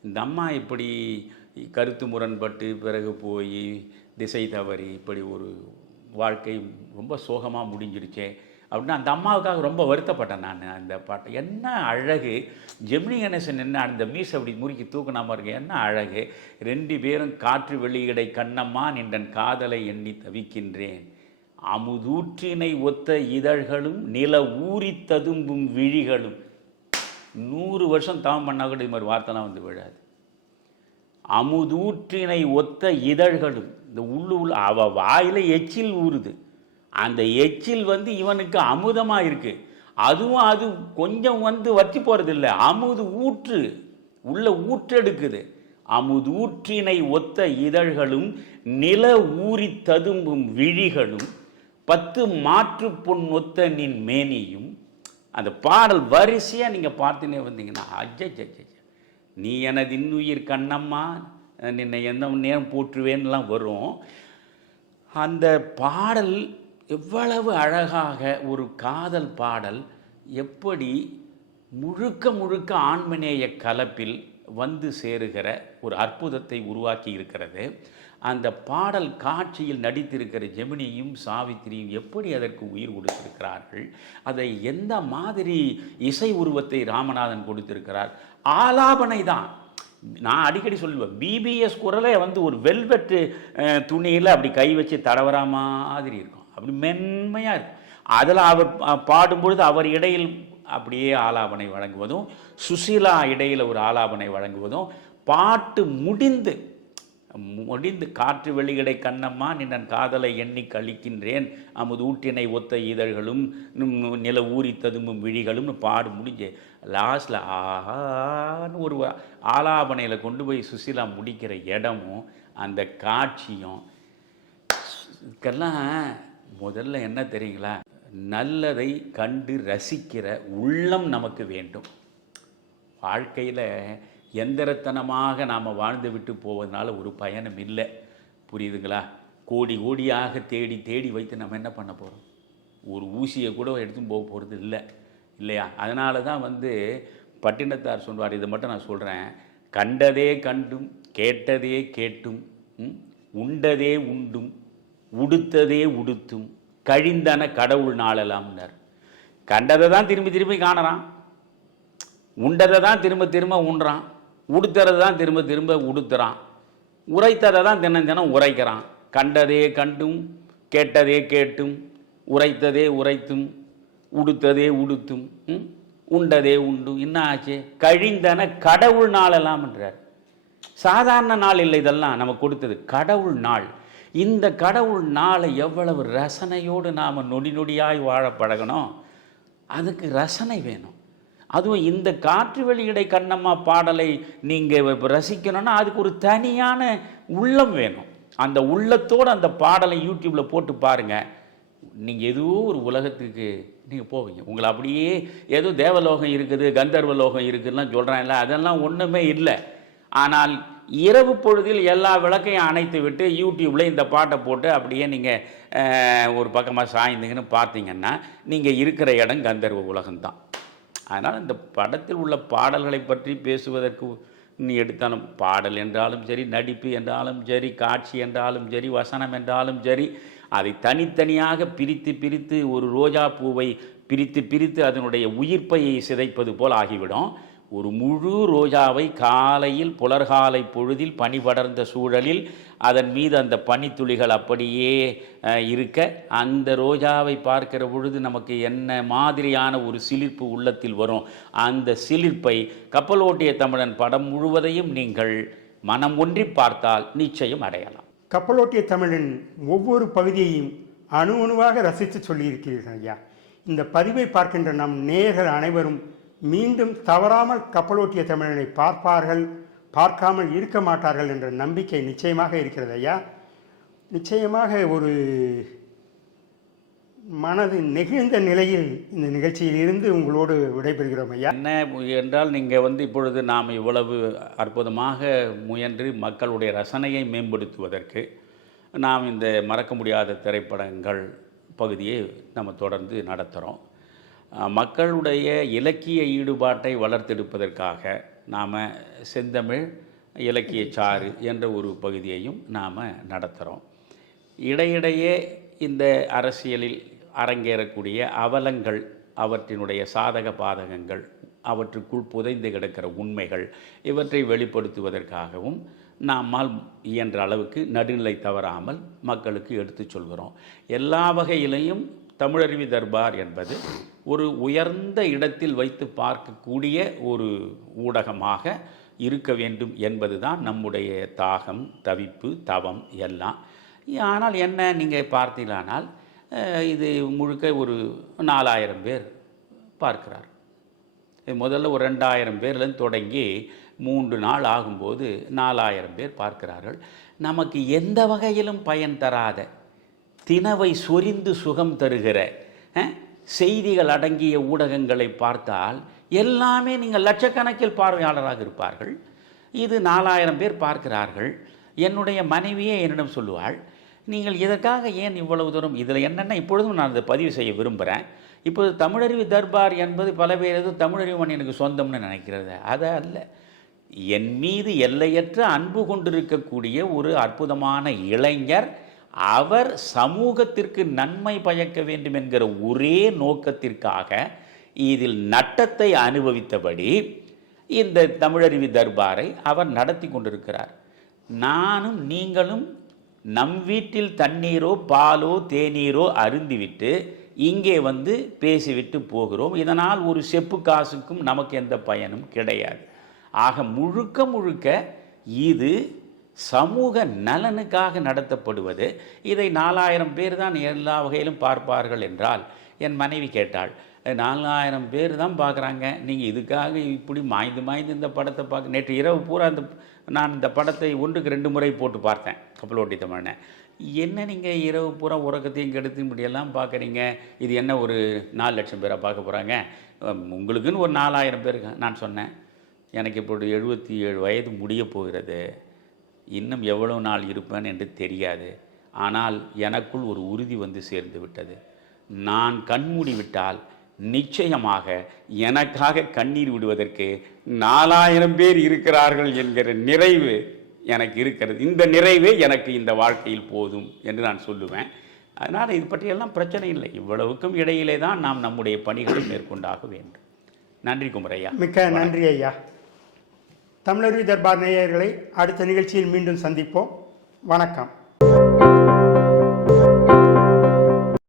இந்த அம்மா இப்படி கருத்து முரண்பட்டு பிறகு போய் திசை தவறி இப்படி ஒரு வாழ்க்கை ரொம்ப சோகமாக முடிஞ்சிருச்சே அப்படின்னா அந்த அம்மாவுக்காக ரொம்ப வருத்தப்பட்டேன் நான். அந்த பாட்டை என்ன அழகு. ஜெமினி கணேசன் என்ன அந்த மீஸ் அப்படி முறுக்கி தூக்கினாம இருக்கு, என்ன அழகு. 2 பேரும் காற்று வெளியிடை கண்ணம்மா நின்றன் காதலை எண்ணி தவிக்கின்றேன், அமுதூற்றினை ஒத்த இதழ்களும் நில ஊறி ததும்பும் விழிகளும். 100 வருஷம் தவம் பண்ணால் கூட இது மாதிரி வார்த்தைலாம் விழாது. அமுதூற்றினை ஒத்த இதழ்களும், இந்த அவ வாயில் எச்சில் ஊறுது, அந்த எச்சில் இவனுக்கு அமுதமாக இருக்குது. அதுவும் அது கொஞ்சம் வற்றி போகிறது இல்லை, அமுது ஊற்று உள்ள ஊற்றெடுக்குது. அமுதூற்றினை ஒத்த இதழ்களும் நில ஊறி ததும்பும் விழிகளும் 10 மாற்று பொன் ஒத்த நின் மேனியும். அந்த பாடல் வரிசையாக நீங்கள் பார்த்துனே வந்தீங்கன்னா அஜ்ஜ நீ எனது இன்னுயிர் கண்ணம்மா நின்னை எந்த நேரம் போற்றுவேன்லாம் வரும். அந்த பாடல் எவ்வளவு அழகாக ஒரு காதல் பாடல் எப்படி முழுக்க முழுக்க ஆண்மநேய கலப்பில் வந்து சேருகிற ஒரு அற்புதத்தை உருவாக்கி இருக்கிறது. அந்த பாடல் காட்சியில் நடித்திருக்கிற ஜெமினியும் சாவித்திரியும் எப்படி அதற்கு உயிர் கொடுத்திருக்கிறார்கள், அதை எந்த மாதிரி இசை உருவத்தை ராமநாதன் கொடுத்திருக்கிறார். ஆலாபனை தான். நான் அடிக்கடி சொல்லுவேன், பிபிஎஸ் குரலே வந்து ஒரு வெல்வெட்டு துணியில் அப்படி கை வச்சு தடவரா மாதிரி இருக்கும், அப்படி மென்மையாக இருக்கும். அதில் அவர் பாடும்பொழுது அவர் இடையில் அப்படியே ஆலாபனை வழங்குவதும், சுசீலா இடையில் ஒரு ஆலாபனை வழங்குவதும், பாட்டு முடிந்து காற்று வெளியிடை கண்ணம்மா நின்னன் காதலை எண்ணி கழிக்கின்றேன் அமுது ஊட்டினை ஒத்த இதழ்களும் நில ஊறி ததும்பும் விழிகளும் பாடு முடிஞ்சு லாஸ்டில் ஆன்னு ஒரு ஆலாபனையில் கொண்டு போய் சுசீலா முடிக்கிற இடமும் அந்த காட்சியும் இதுக்கெல்லாம் முதல்ல என்ன தெரியுங்களா, நல்லதை கண்டு ரசிக்கிற உள்ளம் நமக்கு வேண்டும். வாழ்க்கையில் எந்திரத்தனமாக நாம் வாழ்ந்து விட்டு போவதனால ஒரு பயனும் இல்லை. புரியுதுங்களா? கோடி கோடியாக தேடி தேடி வைத்து நம்ம என்ன பண்ண போகிறோம்? ஒரு ஊசியை கூட எடுத்துன்னு போக போகிறது இல்லை, இல்லையா? அதனால தான் வந்து பட்டினத்தார் சொல்வார், இதை மட்டும் நான் சொல்கிறேன், கண்டதே கண்டும் கேட்டதே கேட்டும் உண்டதே உண்டும் உடுத்ததே உடுத்தும் கழிந்தன கடவுள் நாளெல்லாம்னார். கண்டதை தான் திரும்பி திரும்பி காணறான், உண்டதை தான் திரும்ப திரும்ப உண்றான், உடுத்துறது தான் திரும்ப திரும்ப உடுத்துறான், உரைத்ததை தான் தினம் தினம் உரைக்கிறான். கண்டதே கண்டும் கேட்டதே கேட்டும் உரைத்ததே உரைத்தும் உடுத்ததே உடுத்தும் உண்டதே உண்டும். என்ன ஆச்சு? கழிந்தன கடவுள் நாளெல்லாம் என்றார். சாதாரண நாள் இல்லை, இதெல்லாம் நம்ம கொடுத்தது கடவுள் நாள். இந்த கடவுள் நாளை எவ்வளவு ரசனையோடு நாம் நொடி நொடியாய் வாழ பழகணும். அதுக்கு ரசனை வேணும். அதுவும் இந்த காற்று வெளியிடை கண்ணம்மா பாடலை நீங்கள் ரசிக்கணும்னா அதுக்கு ஒரு தனியான உள்ளம் வேணும். அந்த உள்ளத்தோடு அந்த பாடலை யூடியூப்பில் போட்டு பாருங்கள். நீங்கள் ஏதோ ஒரு உலகத்துக்கு நீங்கள் போவீங்க. உங்களை அப்படியே ஏதோ தேவலோகம் இருக்குது, கந்தர்வலோகம் இருக்குதுலாம் சொல்கிறாங்கல்ல, அதெல்லாம் ஒன்றுமே இல்லை. ஆனால் இரவு பொழுதில் எல்லா விளக்கையும் அணைத்து விட்டு யூடியூப்பில் இந்த பாட்டை போட்டு அப்படியே நீங்கள் ஒரு பக்கமாக சாய்ந்தீங்கன்னு பார்த்தீங்கன்னா நீங்கள் இருக்கிற இடம் கந்தர்வ உலகம்தான். அதனால் இந்த படத்தில் உள்ள பாடல்களை பற்றி பேசுவதற்கு நீ எடுத்தாலும், பாடல் என்றாலும் சரி, நடிப்பு என்றாலும் சரி, காட்சி என்றாலும் சரி, வசனம் என்றாலும் சரி, அதை தனித்தனியாக பிரித்து பிரித்து ஒரு ரோஜா பூவை பிரித்து பிரித்து அதனுடைய உயிர்ப்பையை சிதைப்பது போல் ஆகிவிடும். ஒரு முழு ரோஜாவை காலையில் புலர்காலை பொழுதில் பனி படர்ந்த சூழலில் அதன் மீது அந்த பனித்துளிகள் அப்படியே இருக்க, அந்த ரோஜாவை பார்க்கிற பொழுது நமக்கு என்ன மாதிரியான ஒரு சிலிர்ப்பு உள்ளத்தில் வரும். அந்த சிலிர்ப்பை கப்பலோட்டிய தமிழன் படம் முழுவதையும் நீங்கள் மனம் ஒன்றி பார்த்தால் நிச்சயம் அடையலாம். கப்பலோட்டிய தமிழன் ஒவ்வொரு பகுதியையும் அணு அணுவாக ரசித்து சொல்லியிருக்கிறீர்கள் ஐயா. இந்த பதிவை பார்க்கின்ற நம் நேயர்கள் அனைவரும் மீண்டும் தவறாமல் கப்பலோட்டிய தமிழனை பார்ப்பார்கள், பார்க்காமல் இருக்க மாட்டார்கள் என்ற நம்பிக்கை நிச்சயமாக இருக்கிறது ஐயா. நிச்சயமாக ஒரு மனது நெகிழ்ந்த நிலையில் இந்த நிகழ்ச்சியில் இருந்து உங்களோடு விடைபெறுகிறோம் ஐயா. என்ன என்றால், நீங்கள் இப்பொழுது நாம் இவ்வளவு அற்புதமாக முயன்று மக்களுடைய ரசனையை மேம்படுத்துவதற்கு நாம் இந்த மறக்க முடியாத திரைப்படங்கள் பகுதியை நம்ம தொடர்ந்து நடத்துகிறோம். மக்களுடைய இலக்கிய ஈடுபாட்டை வளர்த்தெடுப்பதற்காக நாம் செந்தமிழ் இலக்கிய சாறு என்ற ஒரு பகுதியையும் நாம் நடத்துகிறோம். இடையிடையே இந்த அரசியலில் அரங்கேறக்கூடிய அவலங்கள், அவற்றினுடைய சாதக பாதகங்கள், அவற்றுக்குள் புதைந்து கிடக்கிற உண்மைகள், இவற்றை வெளிப்படுத்துவதற்காகவும் நம்மால் இயன்ற அளவுக்கு நடுநிலை தவறாமல் மக்களுக்கு எடுத்து சொல்கிறோம். எல்லா வகையிலையும் தமிழருவி தர்பார் என்பது ஒரு உயர்ந்த இடத்தில் வைத்து பார்க்கக்கூடிய ஒரு ஊடகமாக இருக்க வேண்டும் என்பது தான் நம்முடைய தாகம், தவிப்பு, தவம் எல்லாம். ஆனால் என்ன, நீங்கள் பார்த்தீங்களானால் இது முழுக்க ஒரு 4000 பேர் பார்க்கிறார். முதல்ல ஒரு 2000 பேர்லேருந்து தொடங்கி 3 நாள் ஆகும்போது 4000 பேர் பார்க்கிறார்கள். நமக்கு எந்த வகையிலும் பயன் தராத, தினவை சொரிந்து சுகம் தருகிற செய்திகள் அடங்கிய ஊடகங்களை பார்த்தால் எல்லாமே நீங்கள் லட்சக்கணக்கில் பார்வையாளராக இருப்பார்கள். இது 4000 பேர் பார்க்கிறார்கள். என்னுடைய மனைவியே என்னிடம் சொல்லுவாள், நீங்கள் இதற்காக ஏன் இவ்வளவு தூரம், இதில் என்னென்ன இப்பொழுதும் நான் அதை பதிவு செய்ய விரும்புகிறேன், இப்போ தமிழறிவு தர்பார் என்பது பல பேர் எதுவும் தமிழறிவன் எனக்கு சொந்தம்னு நினைக்கிறது. அது அல்ல. என் மீது எல்லையற்ற அன்பு கொண்டிருக்கக்கூடிய ஒரு அற்புதமான இளைஞர், அவர் சமூகத்திற்கு நன்மை பயக்க வேண்டும் என்கிற ஒரே நோக்கத்திற்காக இதில் நட்டத்தை அனுபவித்தபடி இந்த தமிழறிவு தர்பாரை அவர் நடத்தி கொண்டிருக்கிறார். நானும் நீங்களும் நம் வீட்டில் தண்ணீரோ பாலோ தேநீரோ அருந்திவிட்டு இங்கே வந்து பேசிவிட்டு போகிறோம். இதனால் ஒரு செப்பு காசுக்கும் நமக்கு எந்த பயனும் கிடையாது. ஆக முழுக்க முழுக்க இது சமூக நலனுக்காக நடத்தப்படுவது. இதை 4000 பேர் தான் எல்லா வகையிலும் பார்ப்பார்கள் என்றால், என் மனைவி கேட்டாள், 4000 பேர் தான் பார்க்குறாங்க, நீங்கள் இதுக்காக இப்படி மாய்ந்து மாய்ந்து இந்த படத்தை பார்க்க. நேற்று இரவு பூரா நான் இந்த படத்தை 1க்கு 2 முறை போட்டு பார்த்தேன், கப்பலோட்டி தமிழனை. என்ன நீங்கள் இரவு பூரா உறக்கத்தையும் கெடுத்து இப்படியெல்லாம் பார்க்குறீங்க, இது என்ன ஒரு 4 லட்சம் பேரை பார்க்க போகிறாங்க, உங்களுக்குன்னு ஒரு 4000 பேருக்கு. நான் சொன்னேன், எனக்கு இப்படி 77 வயது முடிய போகிறது, இன்னும் எவ்வளவு நாள் இருப்பேன் என்று தெரியாது. ஆனால் எனக்குள் ஒரு உறுதி வந்து சேர்ந்து விட்டது. நான் கண்மூடி விட்டால் நிச்சயமாக எனக்காக கண்ணீர் விடுவதற்கு 4000 பேர் இருக்கிறார்கள் என்கிற நிறைவு எனக்கு இருக்கிறது. இந்த நிறைவே எனக்கு இந்த வாழ்க்கையில் போதும் என்று நான் சொல்லுவேன். அதனால் இது பற்றியெல்லாம் பிரச்சனை இல்லை. இவ்வளவுக்கும் இடையிலே தான் நாம் நம்முடைய பணிகளை மேற்கொண்டாக வேண்டும். நன்றி குமரையா. மிக்க நன்றி ஐயா. தமிழறிவு தர்பார் நேயர்களை அடுத்த நிகழ்ச்சியில் மீண்டும் சந்திப்போம். வணக்கம்.